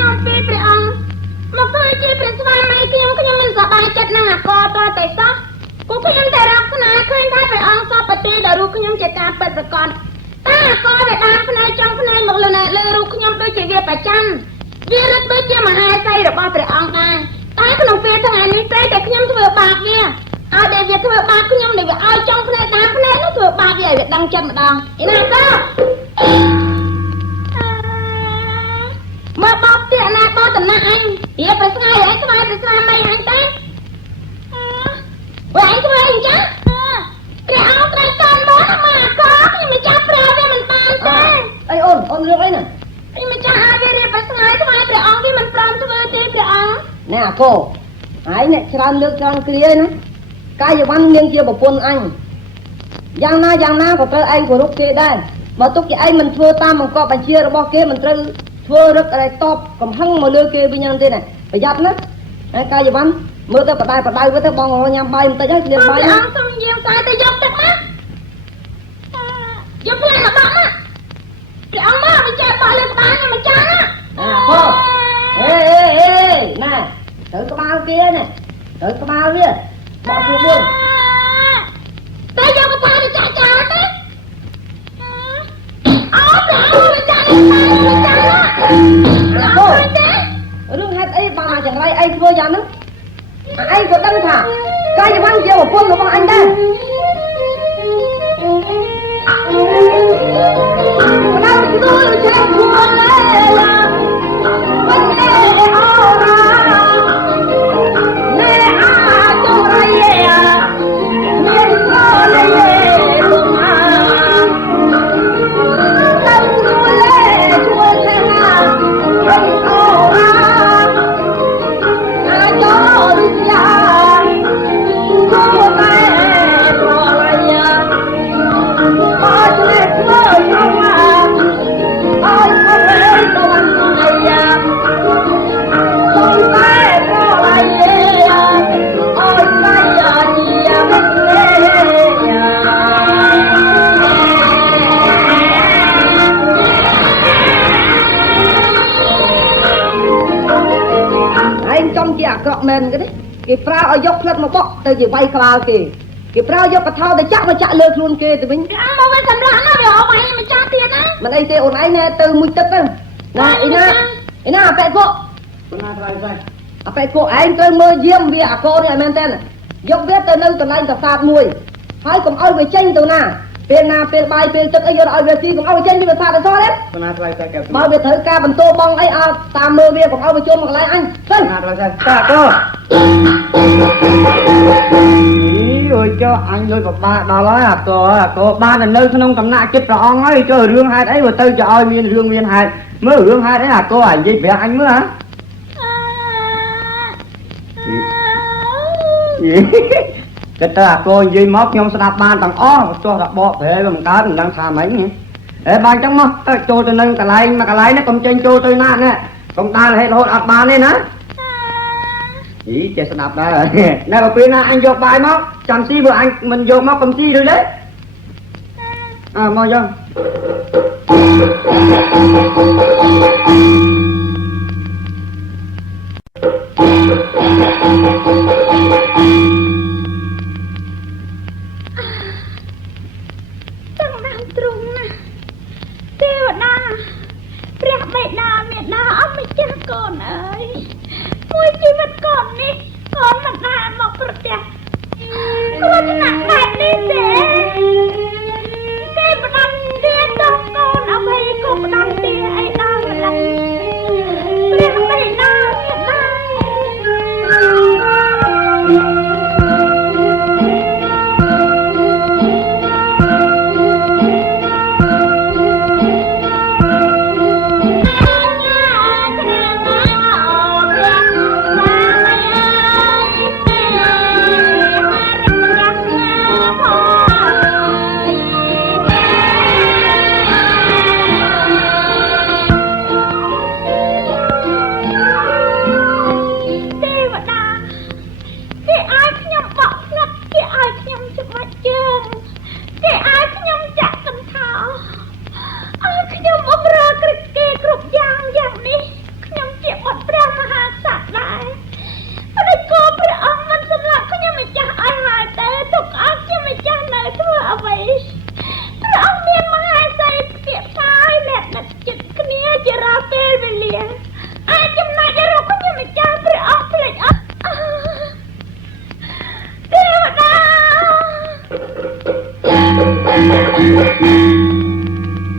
មពីព្រះអង្គមកធ្វើជាព្រះស្វាមីខ្ញុំមិនសប្បាយចិត្តនឹងអាកតតែសោះគូខ្ញុំតែរកស្នាឃើញថាព្រះអង្គសពប្រទានដល់រូបខ្ញុំជាការពិតប្រាកដតែអាកតវាបានផ្នែកចង់ផ្នែកមកលើរូបខ្ញុំដូចជាវាប្រចាំវារឹតដូចជាមហាសីរបស់ព្រះអង្គដែរតែក្នុងពេលថ្ងៃនេះតែខ្ញុំធ្វើបាបវាឲ្យតែវាធ្វើបាបខ្ញុំដែលវាឲ្យចង់ផ្នែកតាមផ្នែកនោះធ្វើបាបវាឲ្យវាដឹងចិត្តម្ដងឯណាក៏មកបោកទៀតណាបោកតំណាក់អញវាប្រស្ងាយឯងស្វាយប្រស្ងាយមិនអញទេ喂，ធ្វើអីចឹងព្រះអង្គត្រូវតាមមកមកអាកខ្ញុំមិនចាំព្រះវាមិនបានទេអីអូនរឿងអីណាខ្ញុំមិនចាំឲ្យវារៀបប្រស្ងាយថ្វាយព្រះអង្គវាមិនព្រមធ្វើទេព្រះអង្គណែអាកហើយអ្នកច្រើនលើកច្រើនគ្រាណាកាយវ៉ាន់នាងជាប្រពន្ធអញយ៉ាងណាក៏ត្រូវឯងគោរពគេដែរបើទុកជាឯងមិនធ្វើតាមបង្គាប់បញ្ជារបស់គេមិនត្រូវធ្វើរឹកอะไรតបកំហឹងមកលើគេវិញយ៉ាងទេណាប្រយ័ត្នណាហើយកាយវ៉ាន់មើលទៅបដៅទៅទៅបងញ៉ាំបាយបន្តិចហើយគ្លៀនបាយព្រះអង្គសូមយាមតែទៅយកទឹកមកយកផ្លែមកបាក់ណាព្រះអង្គមកវិចារបាក់លើក្បាលខ្ញុំមិនចាស់ណាហេណាទៅក្បាលគេណាទៅក្បាលវាបោះខ្លួនមួយតែយកទៅចាចាទេអូព្រះអង្គវិចារ យ៉ាងហ្នឹងឯងក៏ដឹងថាកាយវ៉ាន់ជាប្រពន្ធរបស់អញដែរដល់ទៅចាំខ្លួនឡើយមិនឯអរណែអាចរៃមានក៏លេទុំទៅលេជួយថាអីអរអាចរយ៉ាទៅតែប្រឡាយអត់លេធ្វើយកមកអត់ទៅដល់អាយ៉ាទៅតែប្រឡាយអត់តែអាយ៉ាមិនលេឯងចំជាអាក្រក់មែនគេទេគេប្រើឲ្យយកផ្លិតមកបក់ទៅជាវាយក្បាលគេប្រើយកកថោទៅចាក់លើខ្លួនគេទៅវិញមកវិញសម្រាប់ណាវាអស់មកម្ចាស់ទៀតណាមិនអីទេអូនឯងណែទៅមួយទឹកទៅណាអីណាអប៉ែកុកណាត្រៃស្រេចអប៉ែកុកឯងត្រូវមើលយាមវាអាកោនេះឲ្យមែនតើយកវាទៅនៅកន្លែងប្រាសាទមួយហើយកុំឲ្យវាចេញទៅណាពេលណាពេលបាយពេលទឹកអីយកឲ្យវាស៊ីកុំឲ្យវាចេញពីប្រាសាទអីសោះទេណាត្រៃស្រេចកែបើវាត្រូវការបន្ទោបងអីអត់តាមមើលវាកុំឲ្យវាជុំមកកន្លែងអញទៅណាត្រៃស្រេចតាកោអើយចុះអញលុយពិបាកដល់ហើយអាកោបានតែនៅក្នុងកំណាក់ចិត្តព្រះអង្គហើយចុះរឿងហេតុអីបើទៅចោលឲ្យមានរឿងមានហេតុមើលរឿងហេតុអីអាកោអានិយាយប្រាប់អញមើលហ៎ចិត្តអាកោនិយាយមកខ្ញុំស្ដាប់បានទាំងអស់ទោះតែបកប្រែវាមិនកើតមិនដឹងថាម៉េចហេបានចឹងមកទៅចូលទៅនឹងកន្លែងមួយកន្លែងនេះកុំចេញចូលទៅណាណែកុំដើររហេតុរហូតអត់បានទេណាចេះស្ដាប់ដែរណែបើពេលណាអញយកបាយមកចាំស៊ីបើអញមិនយកមកកុំស៊ីឬទេមកយកទាំងដើមទ្រង់ណាទេវតាព្រះបិតាមេដាអម្ចាស់កូនអើយមួយជីវិតកូននេះកូនមិនដែលមកប្រទះគ្រោះថ្នាក់បែបនេះទេផ្ដាំទាតកូនអភ័យក៏ផ្ដាំទាអីដល់ម្ល៉េះព្រះបិតាមេដា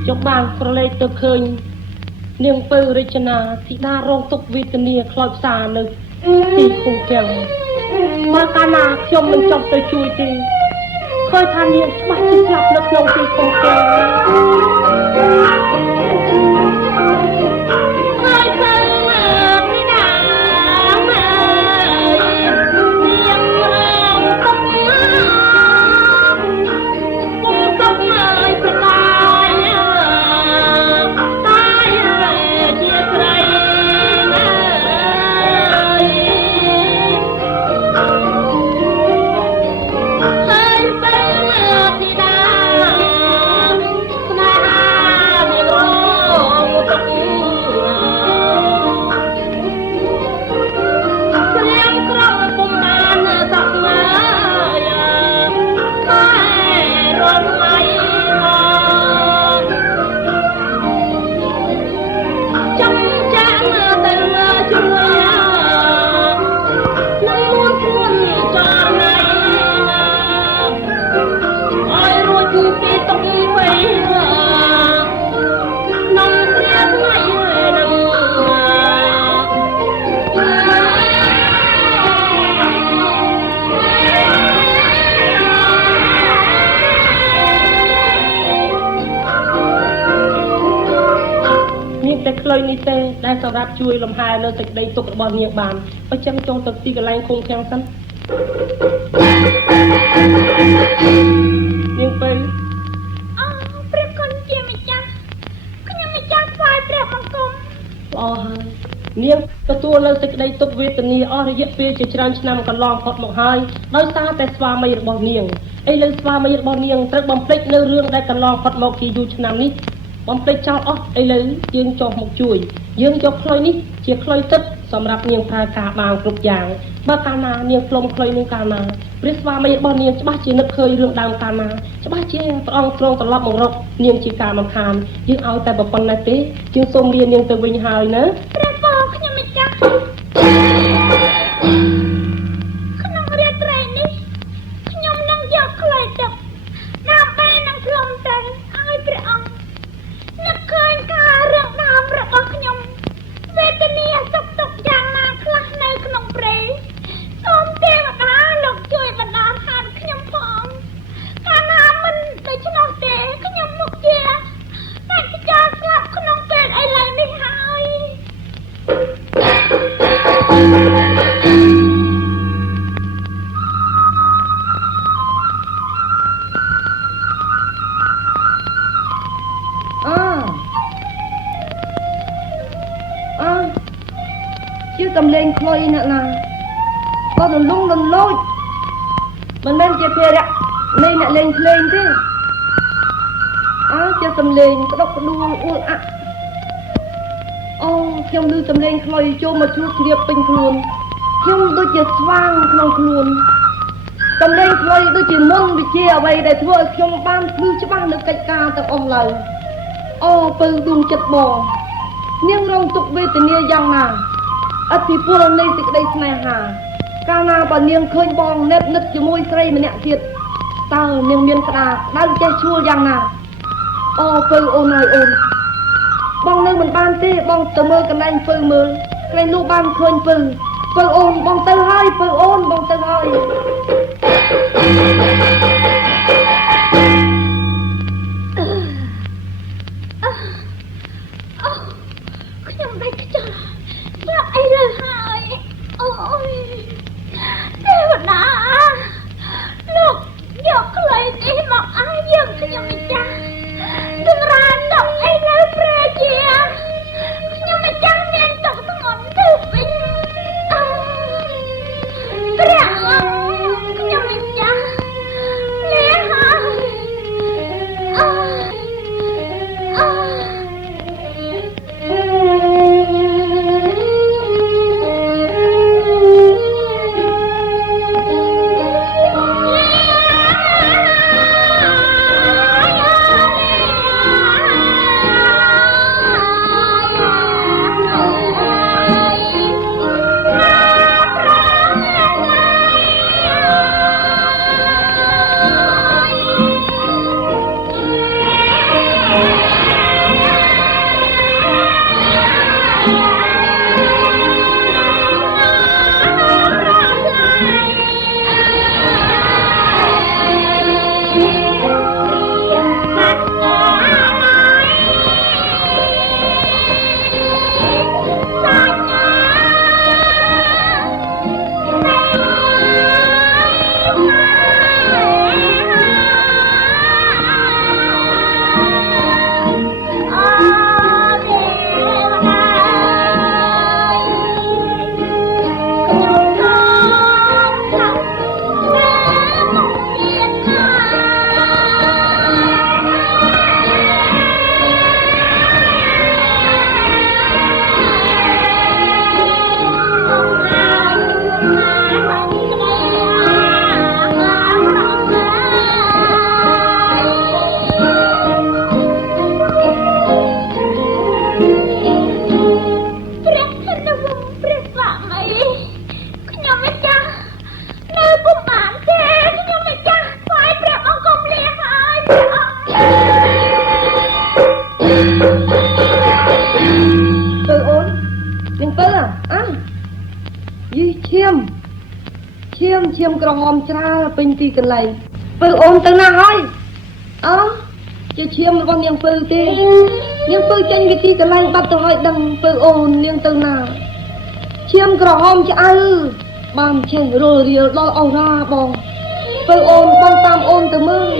ចុះបានប្រឡេកទៅឃើញនាងពៅរចនាធីតារងទុក្ខវេទនាខ្លោចផ្សានៅទីឃុំទាំងបើកាលណាខ្ញុំមិនចង់ទៅជួយទេឃើញថានាងច្បាស់ជាស្លាប់នៅក្នុងទីឃុំទាំងស្នេហា តែខ្លុយនេះទេដែលសម្រាប់ជួយលំហែលើសេចក្តីទុក្ខរបស់នាងបានបើចឹងចូលទៅទីកន្លែងឃុំឃាំងសិននាងពៅអូព្រះគុណជាម្ចាស់ខ្ញុំម្ចាស់ថ្វាយព្រះបង្គំល្អហើយនាងទទួលនៅសេចក្តីទុក្ខវេទនាអស់រយៈពេលជាច្រើនឆ្នាំកន្លងផុតមកហើយដោយសារតែស្វាមីរបស់នាងឥឡូវស្វាមីរបស់នាងត្រូវបំភ្លេចនៅរឿងដែលកន្លងផុតមកជាយូរឆ្នាំនេះបំភ្លេចចោលអស់ឥឡូវយើងចុះមកជួយយើងយកខ្លុយនេះជាខ្លុយទឹកសម្រាប់នាងប្រើការបានគ្រប់យ៉ាងបើកាលណានាងផ្លុំខ្លុយនឹងកាលណាព្រះស្វាមីរបស់នាងច្បាស់ជានឹកឃើញរឿងដើមកាលណាច្បាស់ជាព្រះអង្គទ្រង់ត្រឡប់មករកនាងជាការមិនខានយើងឲ្យតែប៉ុណ្ណេះទេយើងសូមលានាងទៅវិញហើយណាព្រះបរខ្ញុំម្ចាស់ក្នុងរាត្រីនេះខ្ញុំនឹងយកខ្លុយទឹកដើម្បីនឹងផ្លុំទៅឲ្យព្រះអង្គនឹកឃើញការរឿងដើមរបស់ខ្ញុំវេទនាសុខទុក្ខយ៉ាងណាខ្លះនៅក្នុងព្រៃសូមទេវតាលោកជួយបណ្ដាលហានខ្ញុំផងកាលណាមិនដូច្នោះទេខ្ញុំមុខជាតែចោលស្លាប់ក្នុងពេលឥឡូវនេះហើយជាកំលេងខ្លុយអ្នកណាក៏លំលងលំលោចមិនមែនជាភារៈនៃអ្នកលេងភ្លេងទេជាសំលេងក្តុកក្តួលអួលអាក់អូខ្ញុំឮសំលេងខ្លុយចូលមកជ្រួតជ្រាបពេញខ្លួនខ្ញុំដូចជាស្វាងក្នុងខ្លួនសំលេងខ្លុយដូចជាមុនវិជាអ្វីដែលធ្វើឲ្យខ្ញុំបានភ្លឺច្បាស់នៅកិច្ចការទាំងអស់ឡើយអូពៅដួងចិត្តបងនាងរងទុក្ខវេទនាយ៉ាងណាអធិពលនៃសេចក្តីស្នេហាកាលណាបើនាងឃើញបងណែបនឹកជាមួយស្រីម្នាក់ទៀតតើនាងមានក្តារដៅចេះឈួលយ៉ាងណាអូពៅអូនហើយអូនបងនៅមិនបានទេបងទៅមើលកន្លែងពៅមើលកន្លែងនោះបានឃើញពៅអូនបងទៅហើយពៅអូនបងទៅហើយខ្ញុំដាច់ខ្យល់ស្លាប់អីលើហើយអូយទេវតាលោកយកខ្លុយនេះមកឲ្យយើងខ្ញុំម្ចាស់សម្រាប់តកអីលើព្រះជាខ្ញុំម្ចាស់មានតកធ្ងន់ទៅវិញព្រះអង្គខ្ញុំម្ចាស់លាឈាមក្រហមច្រាលពេញទីកន្លែងពៅអូនទៅណាហើយជាឈាមរបស់នាងពៅទេ នាងពើចេញវិធីកន្លែងបាត់ទៅឲ្យដឹងពើអូននាងទៅណាឈាមក្រហមឆ្អៅបានចេះរលរៀលដល់អូរ៉ាបងពើអូនបងតាមអូនទៅមើល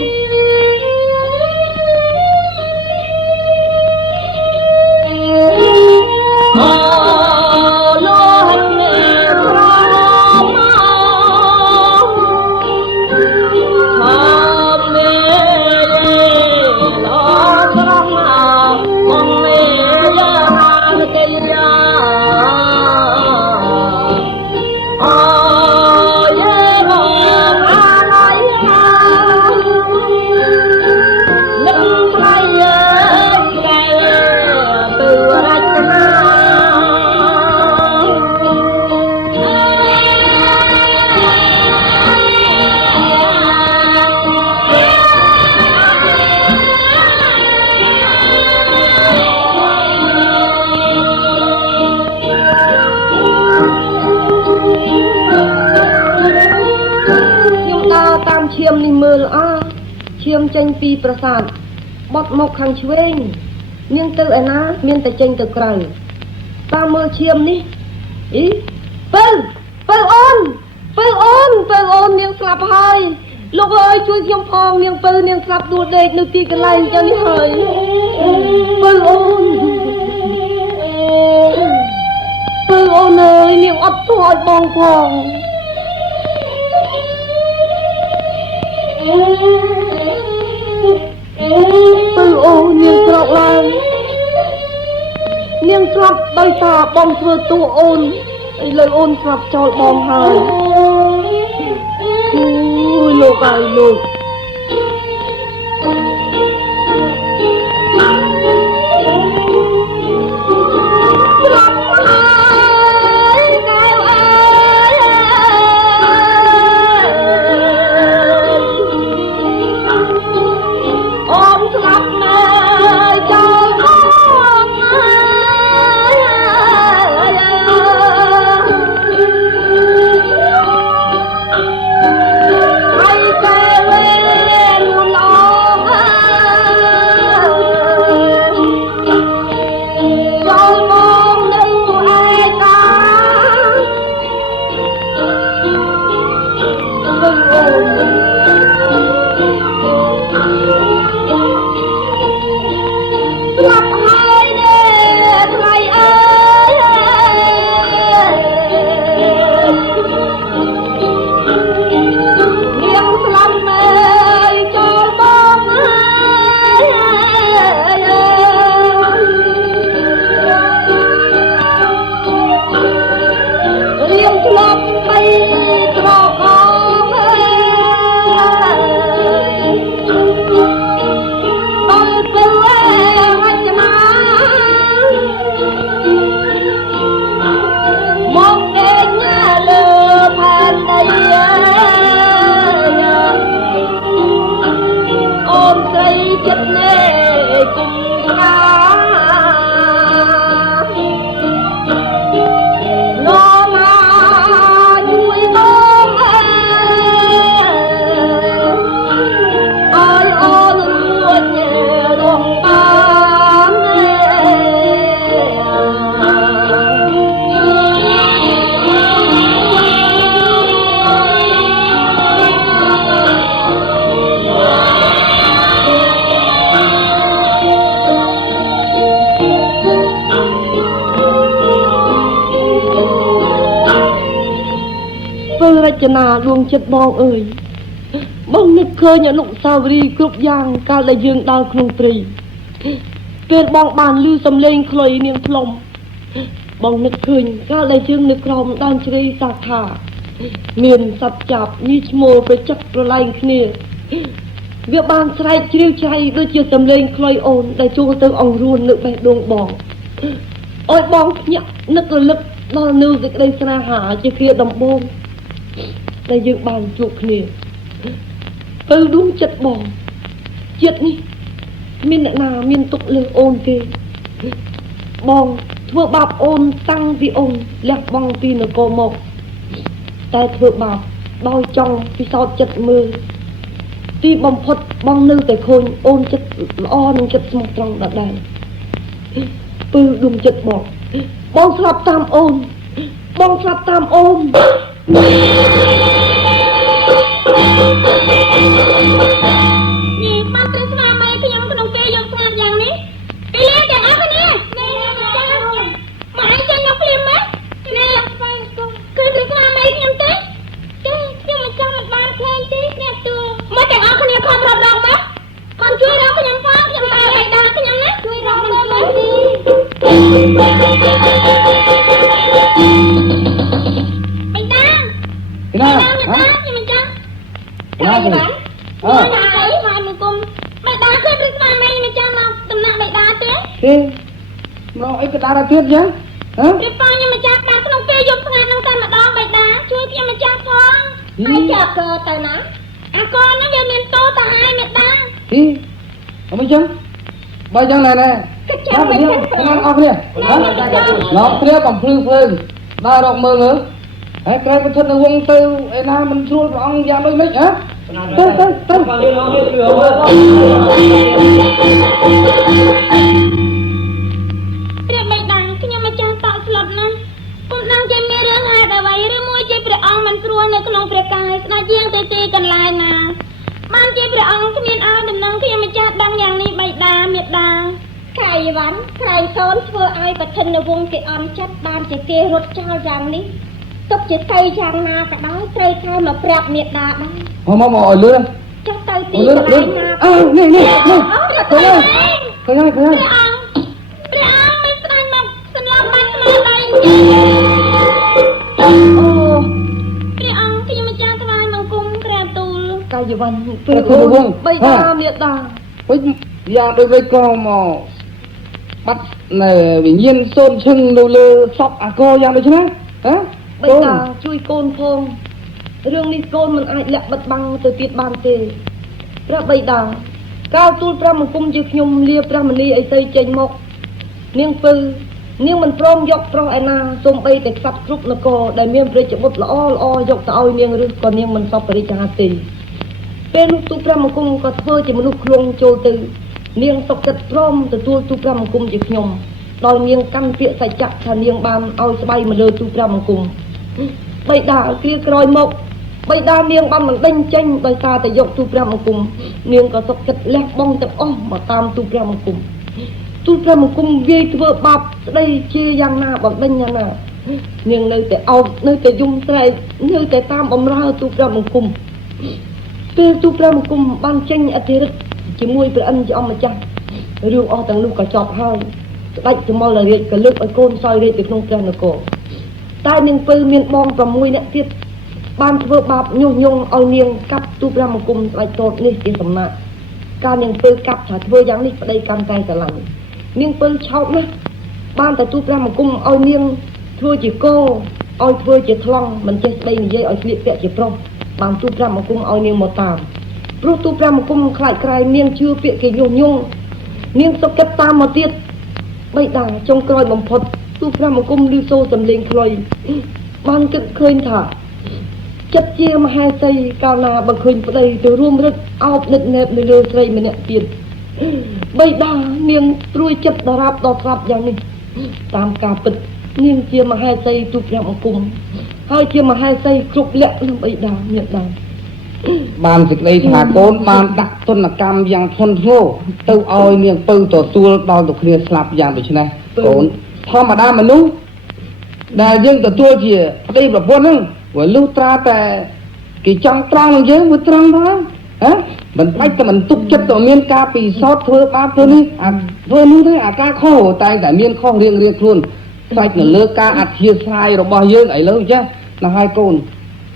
ឈាមចេញពីប្រាសាទបត់មកខាងឆ្វេងនាងទៅឯណាមានតែចេញទៅក្រៅតាមមើលឈាមនេះអីពើអូននាងស្លាប់ហើយលោកអើយជួយខ្ញុំផងនាងពើនាងស្លាប់ដួលដេកនៅទីកន្លែងចឹងនេះហើយពើអូនអើយនាងអត់ទោះឲ្យបងផងពើអូននាងក្រោកឡើងនាងស្លាប់ដោយសារបងធ្វើទូអូនឥឡូវអូនស្លាប់ចោលបងហើយអូយលោកអើយលោករចនាដួងចិត្តបងអើយបងនឹកឃើញអនុស្សាវរីយ៍គ្រប់យ៉ាងកាលដែលយើងដើរក្នុងព្រៃពេលបងបានឮសំឡេងខ្លុយនាងផ្លុំបងនឹកឃើញកាលដែលយើងនៅក្រោមដើមជ្រៃសាខាមានសត្វចាប់ញីឈ្មោលប្រចឹកប្រឡែងគ្នាវាបានស្រែកជ្រាវជ្រៃដូចជាសំឡេងខ្លុយអូនដែលចូលទៅអង្រួននៅបេះដូងបងអើយបងភ្ញាក់នឹករលឹកដល់នៅសេចក្តីស្នេហាជាគ្រាដំបូងដែលយើងបានជួបគ្នាទៅដួងចិត្តបងជាតិនេះមានអ្នកណាមានទុកលើអូនទេបងធ្វើបាបអូនតាំងពីអូនលះបង់ពីនគរមកតែធ្វើបាបដោយចង់ពិសោធន៍ចិត្តមើលទីបំផុតបងនៅតែឃើញអូនចិត្តល្អនិងចិត្តស្មោះត្រង់ដដែល ពើដួងចិត្តបងស្លាប់តាមអូនបងស្លាប់តាមអូននេះបានត្រូវស្នាមឲ្យខ្ញុំក្នុងពេលយកស្ងាត់យ៉ាងនេះពីលេទាំងអស់គ្នានេះមកឲ្យចេញយកភ្លាមមកនេះគឺត្រូវស្នាមឲ្យខ្ញុំទេចាខ្ញុំមិនចង់មិនបានឃើញទេអ្នកទូមកទាំងអស់គ្នាខំរត់រកមកកូនជួយរកខ្ញុំផងខ្ញុំដើរឲ្យដើរខ្ញុំណាជួយរកមើលមើលទីបិតា ពីណា ខ្ញុំមិនចង់ហើយបានហើយមកគុំបិតាឃើញព្រឹកស្វាមីមិនចង់មកដំណាក់បិតាទេ ទេមកអីក៏ដល់ទៀតចឹងហ៎ ព្រះប៉ាខ្ញុំមិនចាប់បានក្នុងពេលយប់ស្ងាត់នឹងតែម្ដងបិតាជួយខ្ញុំមិនចាប់ផងហើយចាប់កទៅណាអាកូនហ្នឹងវាមានតោទៅហើយមេតា ទីអមិនចឹងបើចឹងណែ គេចាប់មិនទេ អស់គ្នាឡងគ្នាបំភ្លឺភ្លើងដើររកមើលមើលហើយក្រែងប្រធាននៅវងទៅឯណាមិនស្រួលព្រះអង្គយ៉ាងដូចម៉េចហ៎ទៅព្រះបិតាខ្ញុំមិនចង់តក់ស្លាប់ណាពុំដឹងជាមានរឿងហេតុអ្វីឬមួយជាព្រះអង្គមិនស្រួលនៅក្នុងព្រះកាយស្ដេចយាងទៅទីកន្លែងណាបានជាព្រះអង្គគ្មានឲ្យដំណឹងខ្ញុំមិនចាស់ដឹងយ៉ាងនេះបិតាមេតាខៃវ៉ាន់ក្រែងកូនធ្វើឲ្យប្រធាននៅវងគេអន់ចិត្តបានជាគេរត់ចោលយ៉ាងនេះទុកជាទៅយ៉ាងណាក៏ដោយត្រូវខែមកប្រាប់មេតាដែរ មកឲ្យលឿន ចុះទៅទីកន្លែងណា នេះនេះនេះ ព្រះអង្គ ឃើញហើយឃើញហើយ ព្រះអង្គមិនស្ដាយមកសន្លប់បាត់ខ្លួនឯងអូព្រះអង្គខ្ញុំមិនចាំថ្វាយបង្គំក្រាបទូល កាយវ៉ាន់ពេលអូនបិតាមេតា វិញយ៉ាងដូចវិញក៏មកបាត់នៅវិញ្ញាណសូនឈឹងនៅលើសពអាកោយ៉ាងដូចហ្នឹងហ៎ បិតាជួយកូនផងរឿងនេះកូនមិនអាចលាក់បិទបាំងទៅទៀតបានទេព្រះបិតាកាលទូលព្រះបង្គំជាខ្ញុំលាព្រះមនីអីទៅចេញមកនាងពៅនាងមិនព្រមយកប្រុសឯណាសូម្បីតែខ្សាត់គ្រប់នគរដែលមានព្រះជាបុត្រល្អយកទៅឲ្យនាងឬក៏នាងមិនសពបរិច្ចាទេពេលនោះទូលព្រះបង្គំក៏ធ្វើជាមនុស្សខ្លងចូលទៅនាងសុខចិត្តព្រមទទួលទូលព្រះបង្គំជាខ្ញុំដោយនាងកាន់ពាក្យសច្ចៈថានាងបានឲ្យស្បៃមកលើទូលព្រះបង្គំបិតាគ្រាក្រោយមកបិតានាងបានមិនដេញចេញដោយសារតែយកទូលព្រះបង្គំនាងក៏សុខចិត្តលះបង់ទាំងអស់មកតាមទូលព្រះបង្គំទូលព្រះបង្គំវាយធ្វើបាបស្ដីជាយ៉ាងណាបណ្ដេញយ៉ាងណានាងនៅតែអោបនៅតែយំស្រែកនៅតែតាមបំរើទូលព្រះបង្គំពេលទូលព្រះបង្គំបានចេញអធិរិទ្ធជាមួយព្រះអិនជាអម្ចាស់រឿងអស់ទាំងនោះក៏ចប់ហើយស្ដេចសមលរាជក៏លើកឲ្យកូនសោយរាជទៅក្នុងព្រះនគរតែនាងពៅមានបង6នាក់ទៀតបានធ្វើបាបញុះញង់ឲ្យនាងកាប់ទូលព្រះបង្គំស្ដេចតតនេះជាសំណាក់ការនាងពៅកាប់ថាធ្វើយ៉ាងនេះប្តីកាន់តែស្រឡាញ់នាងពៅឆោតណាស់បានតែទូលព្រះបង្គំឲ្យនាងធ្វើជាគោឲ្យធ្វើជាថ្លង់មិនចេះស្ដីនិយាយឲ្យស្លៀកពាក់ជាប្រុសបានទូលព្រះបង្គំឲ្យនាងមកតាមព្រោះទូលព្រះបង្គំខ្លាចក្រែងនាងជឿពាក្យគេញុះញង់នាងសុខចិត្តតាមមកទៀតបិតាចុងក្រោយបំផុតទូលព្រះបង្គំឮសូរសំឡេងខ្លុយបានគិតឃើញថាចិត្តជាមហេសីកាលណាបើឃើញប្តីទៅរួមរឹកអោបនិតណែបនៅលើស្រីម្នាក់ទៀតបិតានាងត្រួយចិត្តដរាបដល់ស្លាប់យ៉ាងនេះតាមការពិតនាងជាមហេសីទូលព្រះបង្គំហើយជាមហេសីគ្រប់លក្ខណៈបិតាមានដែរបានសេចក្តីថាកូនបានដាក់ទណ្ឌកម្មយ៉ាងធ្ងន់ធ្ងរទៅឲ្យនាងពៅទទួលដល់ទៅគ្នាស្លាប់យ៉ាងដូចនេះកូនធម្មតាមនុស្សដែលយើងទទួលជាប្តីប្រពន្ធហ្នឹងវាលុះត្រាតែគេចង់ត្រង់នឹងយើងវាត្រង់ទៅហ៎មិនបាច់តែមិនទុកចិត្តទៅមានការពិសោធន៍ធ្វើបាបធ្វើនេះធ្វើនោះទេអាការខុសតែមានខុសរៀងខ្លួនស្ដេចនៅលើការអធិស្ឋានរបស់យើងឥឡូវចាណាស់ហើយកូន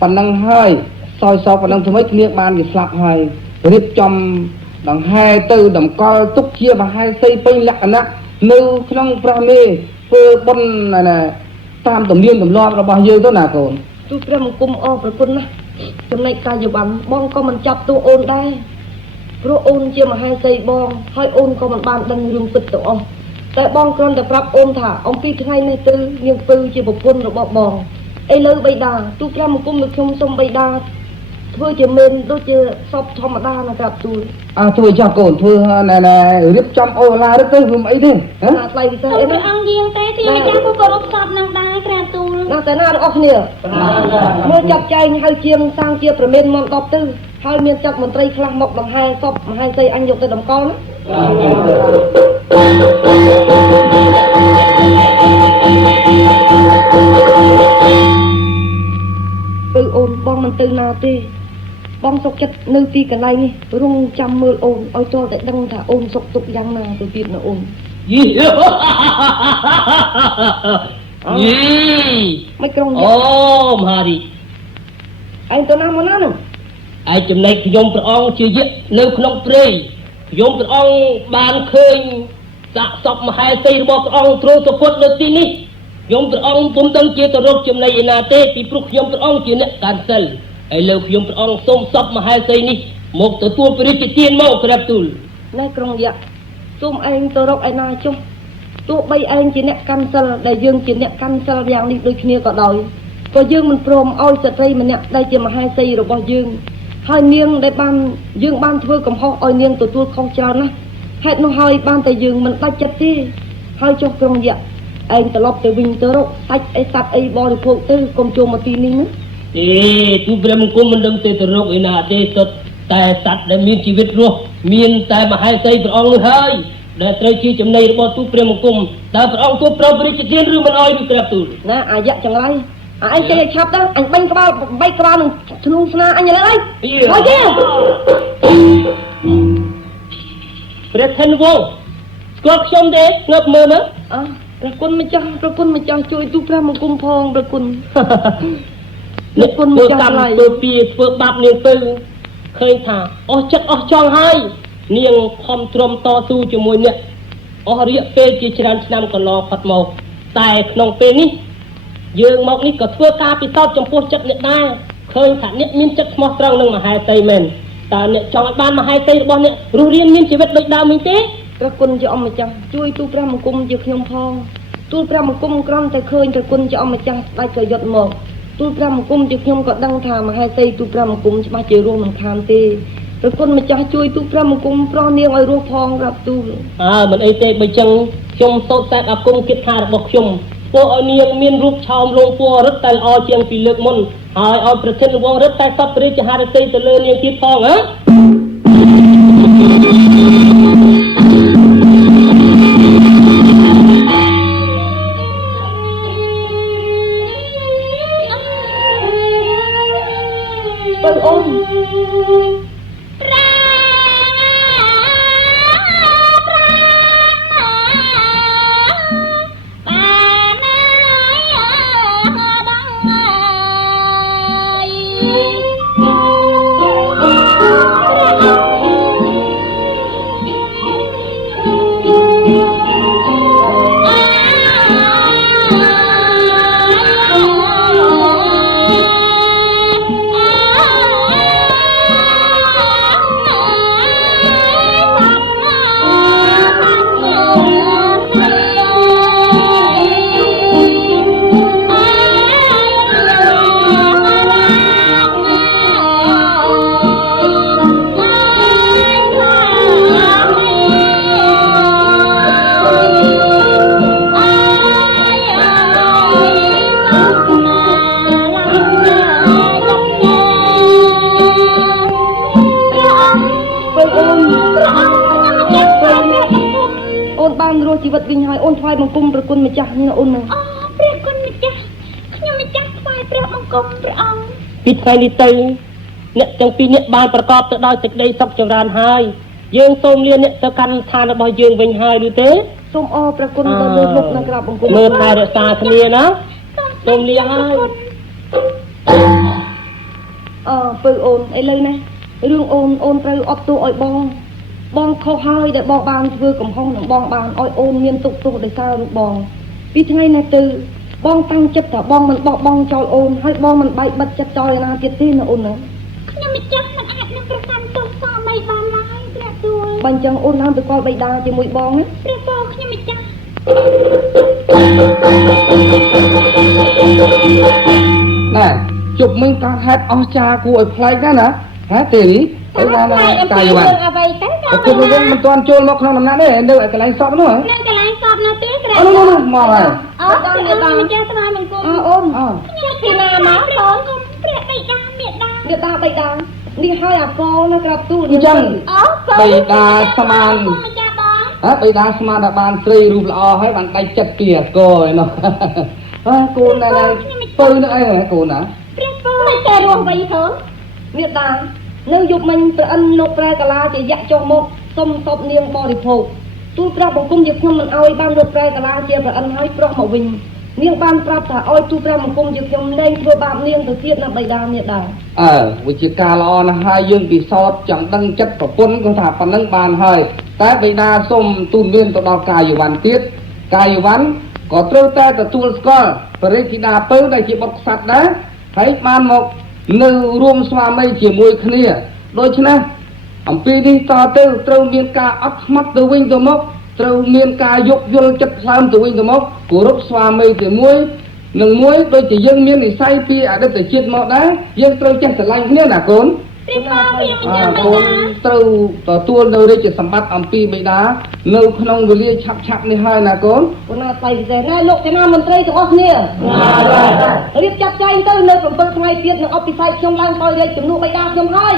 ប៉ុណ្ណឹងហើយសោយសោកប៉ុណ្ណឹងធ្វើម៉េចគ្នាបានគេស្លាប់ហើយរៀបចំដង្ហែទៅតម្កល់ទុកជាមហេសីពេញលក្ខណៈនៅក្នុងព្រះមេធ្វើបុណ្យណាតាមទំនៀមទម្លាប់របស់យើងទៅណាកូនទូលព្រះបង្គំអរប្រគុណណាស់ចំណែកកាយវ៉ាន់បងក៏មិនចាប់ទោសអូនដែរព្រោះអូនជាមហេសីបងហើយអូនក៏មិនបានដឹងរឿងពិតទាំងអស់តែបងគ្រាន់តែប្រាប់អូនថាអំពីថ្ងៃនេះទៅនាងពៅជាប្រពន្ធរបស់បងឥឡូវបិតាទូលព្រះបង្គំលោកខ្ញុំសូមបិតា ធ្វើជាមិនដូចជាសពធម្មតាណាក្រាបទូល ធ្វើចោះកូនធ្វើណែរៀបចំអូឡារឹកទៅរួមអីទេ អាថ្លៃពិសេសអី ព្រះ ណា អង្គយាងទេខ្ញុំមិនចាំគោរពសពនឹងដែរក្រាបទូល ណាតែណាបងប្អូនគ្នាមើលចាប់ចែងហៅជាងសាងជាប្រមានមក10ទៅហើយមានចាត់មន្ត្រីខ្លះមកដង្ហែសពមហេសីអញយកទៅតម្កល់ណាគឺអូនបងមិនទៅណាទេបងសុខចិត្តនៅទីកន្លែងនេះរងចាំមើលអូនឲ្យទាល់តែដឹងថាអូនសុខទុក្ខយ៉ាងណាទៅទៀតណាអូន យី មិនក្រុង អូមហារី ឯងទៅណាមកណានោះ ឯចំណែកខ្ញុំព្រះអង្គជាយៈនៅក្នុងព្រៃខ្ញុំព្រះអង្គបានឃើញសាកសពមហេសីរបស់ព្រះអង្គទ្រទៅពុតនៅទីនេះខ្ញុំព្រះអង្គពុំដឹងជាទៅរកចំណែកឯណាទេពីព្រោះខ្ញុំព្រះអង្គជាអ្នកកាន់សិលឥឡូវខ្ញុំព្រះអង្គសូមសពមហេសីនេះមកទទួលព្រះរាជទានមកក្រាបទូល ណែក្រុងយៈសូមឯងទៅរកឯណាចុះទោះបីឯងជាអ្នកកាន់សិលដែលយើងជាអ្នកកាន់សិលយ៉ាងនេះដូចគ្នាក៏ដោយក៏យើងមិនព្រមឲ្យស្ត្រីម្នាក់ដែលជាមហេសីរបស់យើងហើយនាងដែលបានយើងបានធ្វើកំហុសឲ្យនាងទទួលខុសច្រើនណាស់ហេតុនោះហើយបានតែយើងមិនដាច់ចិត្តទេហើយចុះក្រុងយៈឯងត្រឡប់ទៅវិញទៅរកសាច់អីសត្វអីបរិភោគទៅកុំចូលមកទីនេះណា ទូព្រះមង្គមមិនដឹងទៅទៅរកឯណាទេសុទ្ធតែសត្វដែលមានជីវិតរស់មានតែមហេសីព្រះអង្គនោះហើយដែលត្រូវជាចំណីរបស់ទូព្រះមង្គមតើព្រះអង្គទូប្រោព្រះរាជទានឬមិនអោយឬក្រាបទូល ណាអាយៈចង្រៃឯងចេះឲ្យឆាប់ទៅអញបាញ់ក្បាល3ក្បាលនឹងធ្នូស្នាអញឥឡូវហើយទេ ព្រះធិនវងស្គាល់ខ្ញុំទេងើបមើលមើល អើព្រះគុណម្ចាស់ជួយទូព្រះមង្គមផងព្រះគុណ អ្នកគុណមើលកម្មធ្វើពីធ្វើបាបនាងទៅឃើញថាអស់ចិត្តអស់ចង់ហើយនាងខំទ្រាំតស៊ូជាមួយអ្នកអស់រយៈពេលជាច្រើនឆ្នាំកន្លងផុតមកតែក្នុងពេលនេះយើងមកនេះក៏ធ្វើការពិសោធន៍ចំពោះចិត្តអ្នកដែរឃើញថាអ្នកមានចិត្តស្មោះត្រង់នឹងមហេសីមែនតើអ្នកចង់ឲ្យបានមហេសីរបស់អ្នករស់រានមានជីវិតដូចដើមវិញទេ ព្រះគុណជាអម្ចាស់ជួយទូព្រះមង្គមជាខ្ញុំផងទូព្រះមង្គមគ្រាន់តែឃើញព្រះគុណជាអម្ចាស់ស្ដេចក៏យត់មកទូព្រះមង្គមជាខ្ញុំក៏ដឹងថាមហេសីទូព្រះមង្គមច្បាស់ជារស់មិនខានទេព្រះគុណម្ចាស់ជួយទូព្រះមង្គមប្រោះនាងឲ្យរស់ផងរាប់ទូល មិនអីទេបើចឹងខ្ញុំសូត្រសាកអាគមគិតថារបស់ខ្ញុំធ្វើឲ្យនាងមានរូបឆោមរងពណ៌រឹតតែល្អជាងពីលើកមុនហើយឲ្យប្រធានវងរឹតតែសពព្រះរាជហឫទ័យទៅលើនាងទៀតផងហ៎ បើអូន ជីវិតវិញហើយអូនថ្វាយបង្គំព្រះគុណម្ចាស់នេះអូនណា ព្រះគុណម្ចាស់ខ្ញុំម្ចាស់ថ្វាយព្រះបង្គំព្រះអង្គ ពីថ្ងៃនេះទៅអ្នកទាំងពីរអ្នកបានប្រកបទៅដោយសេចក្តីសុខចម្រើនហើយយើងសូមលាអ្នកទៅកាន់ឋានរបស់យើងវិញហើយឬទេ សូមអរព្រះគុណដល់លើលោកនៅក្រាបបង្គំ មើលថែរក្សាគ្នាណាសូមលាហើយ ពើអូនឥឡូវនេះរឿងអូនត្រូវអត់ទោសឲ្យបងខុសហើយដែលបងបានធ្វើកំហុសនឹងបងបានឲ្យអូនមានទុក្ខទោសដោយសាររូបបងពីថ្ងៃនេះទៅបងតាំងចិត្តថាបងមិនបោះបង់ចោលអូនហើយបងមិនបែកបិទចិត្តចោលឯណាទៀតទេណាអូនណា ខ្ញុំម្ចាស់មិនអាចនឹងប្រកាន់ទោសសម័យបានឡើយព្រះទូល បើអញ្ចឹងអូនឡើងទៅកល់បិតាជាមួយបងណា ព្រះទូលខ្ញុំម្ចាស់ ណែ ជប់មិញក៏ហេតុអស់ចាគួរឲ្យផ្លែកណាណាហ៎ទេនេះទៅណាកាយវ៉ាន់ អ្វីទៅក៏ គុណវិញមិនទាន់ចូលមកក្នុងដំណាក់ទេនៅឲ្យកន្លែងសពនោះហ៎ នៅកន្លែងសពនៅទេក្រែ អូនោះមកហើយ អូដល់នេះដល់ម្ចាស់ស្វាមង្គម អូន អូ ខ្ញុំពីណាមកបងគុំព្រះបិតាមេដា នេះតាបៃតានេះហើយអាកនៅក្រាបទូល អញ្ចឹង អូកូន បៃតាស្មាន ម្ចាស់បង បៃតាស្មានថាបានស្រីរូបល្អហើយបានដៃចិត្តពីអាកឯនោះកូនណែពៅនឹងអីកូនណា ព្រះពូមិនចេះរស់វិញខ្លួន នេះតានៅយប់មិញព្រះអិនលោកប្រែកាឡាជាយៈចុះមកសុំសពនាងបរិភោគទូលប្រាប់បង្គំជាខ្ញុំមិនអោយបានលោកប្រែកាឡាជាព្រះអិនហើយប្រោះមកវិញនាងបានប្រាប់ថាអោយទូលប្រាប់បង្គំជាខ្ញុំលែងធ្វើបាបនាងទៅទៀតណាបៃតានេះដែរ វិជាការល្អណាស់ហើយយើងពិសោធន៍ចង់ដឹងចិត្តប្រពន្ធក៏ថាប៉ុណ្ណឹងបានហើយតែបិតាសូមទូលមានទៅដល់កាយវ៉ាន់ទៀតកាយវ៉ាន់ក៏ត្រូវតែទទួលស្គាល់បរិធីតាពៅដែលជាបុត្រក្សត្រដែរហើយបានមកនៅរួមស្វាមីជាមួយគ្នាដូច្នេះអំពីនេះតទៅត្រូវមានការអត់ខ្មាត់ទៅវិញទៅមកត្រូវមានការយោគយល់ចិត្តថ្លើមទៅវិញទៅមកគោរពស្វាមីទៅមួយនឹងមួយដូចជាយើងមាននិស័យពីអតីតជាតិមកដែរយើងត្រូវចេះស្រឡាញ់គ្នាណាកូន ព្រះពូខ្ញុំម្ចាស់បៃ កូន តា ត្រូវទទួលនៅរាជសម្បត្តិអំពីបិតានៅក្នុងវេលាឆាប់ៗនេះហើយណាកូន ប៉ុន្តែស្អីពិសេសណាលោកសេនាមន្ត្រីទាំងអស់គ្នារៀបចាត់ចែងទៅនៅ7ថ្ងៃទៀតនឹងអបពិស័យខ្ញុំឡើងដោយរាជជំនួសបៃតាខ្ញុំហើយ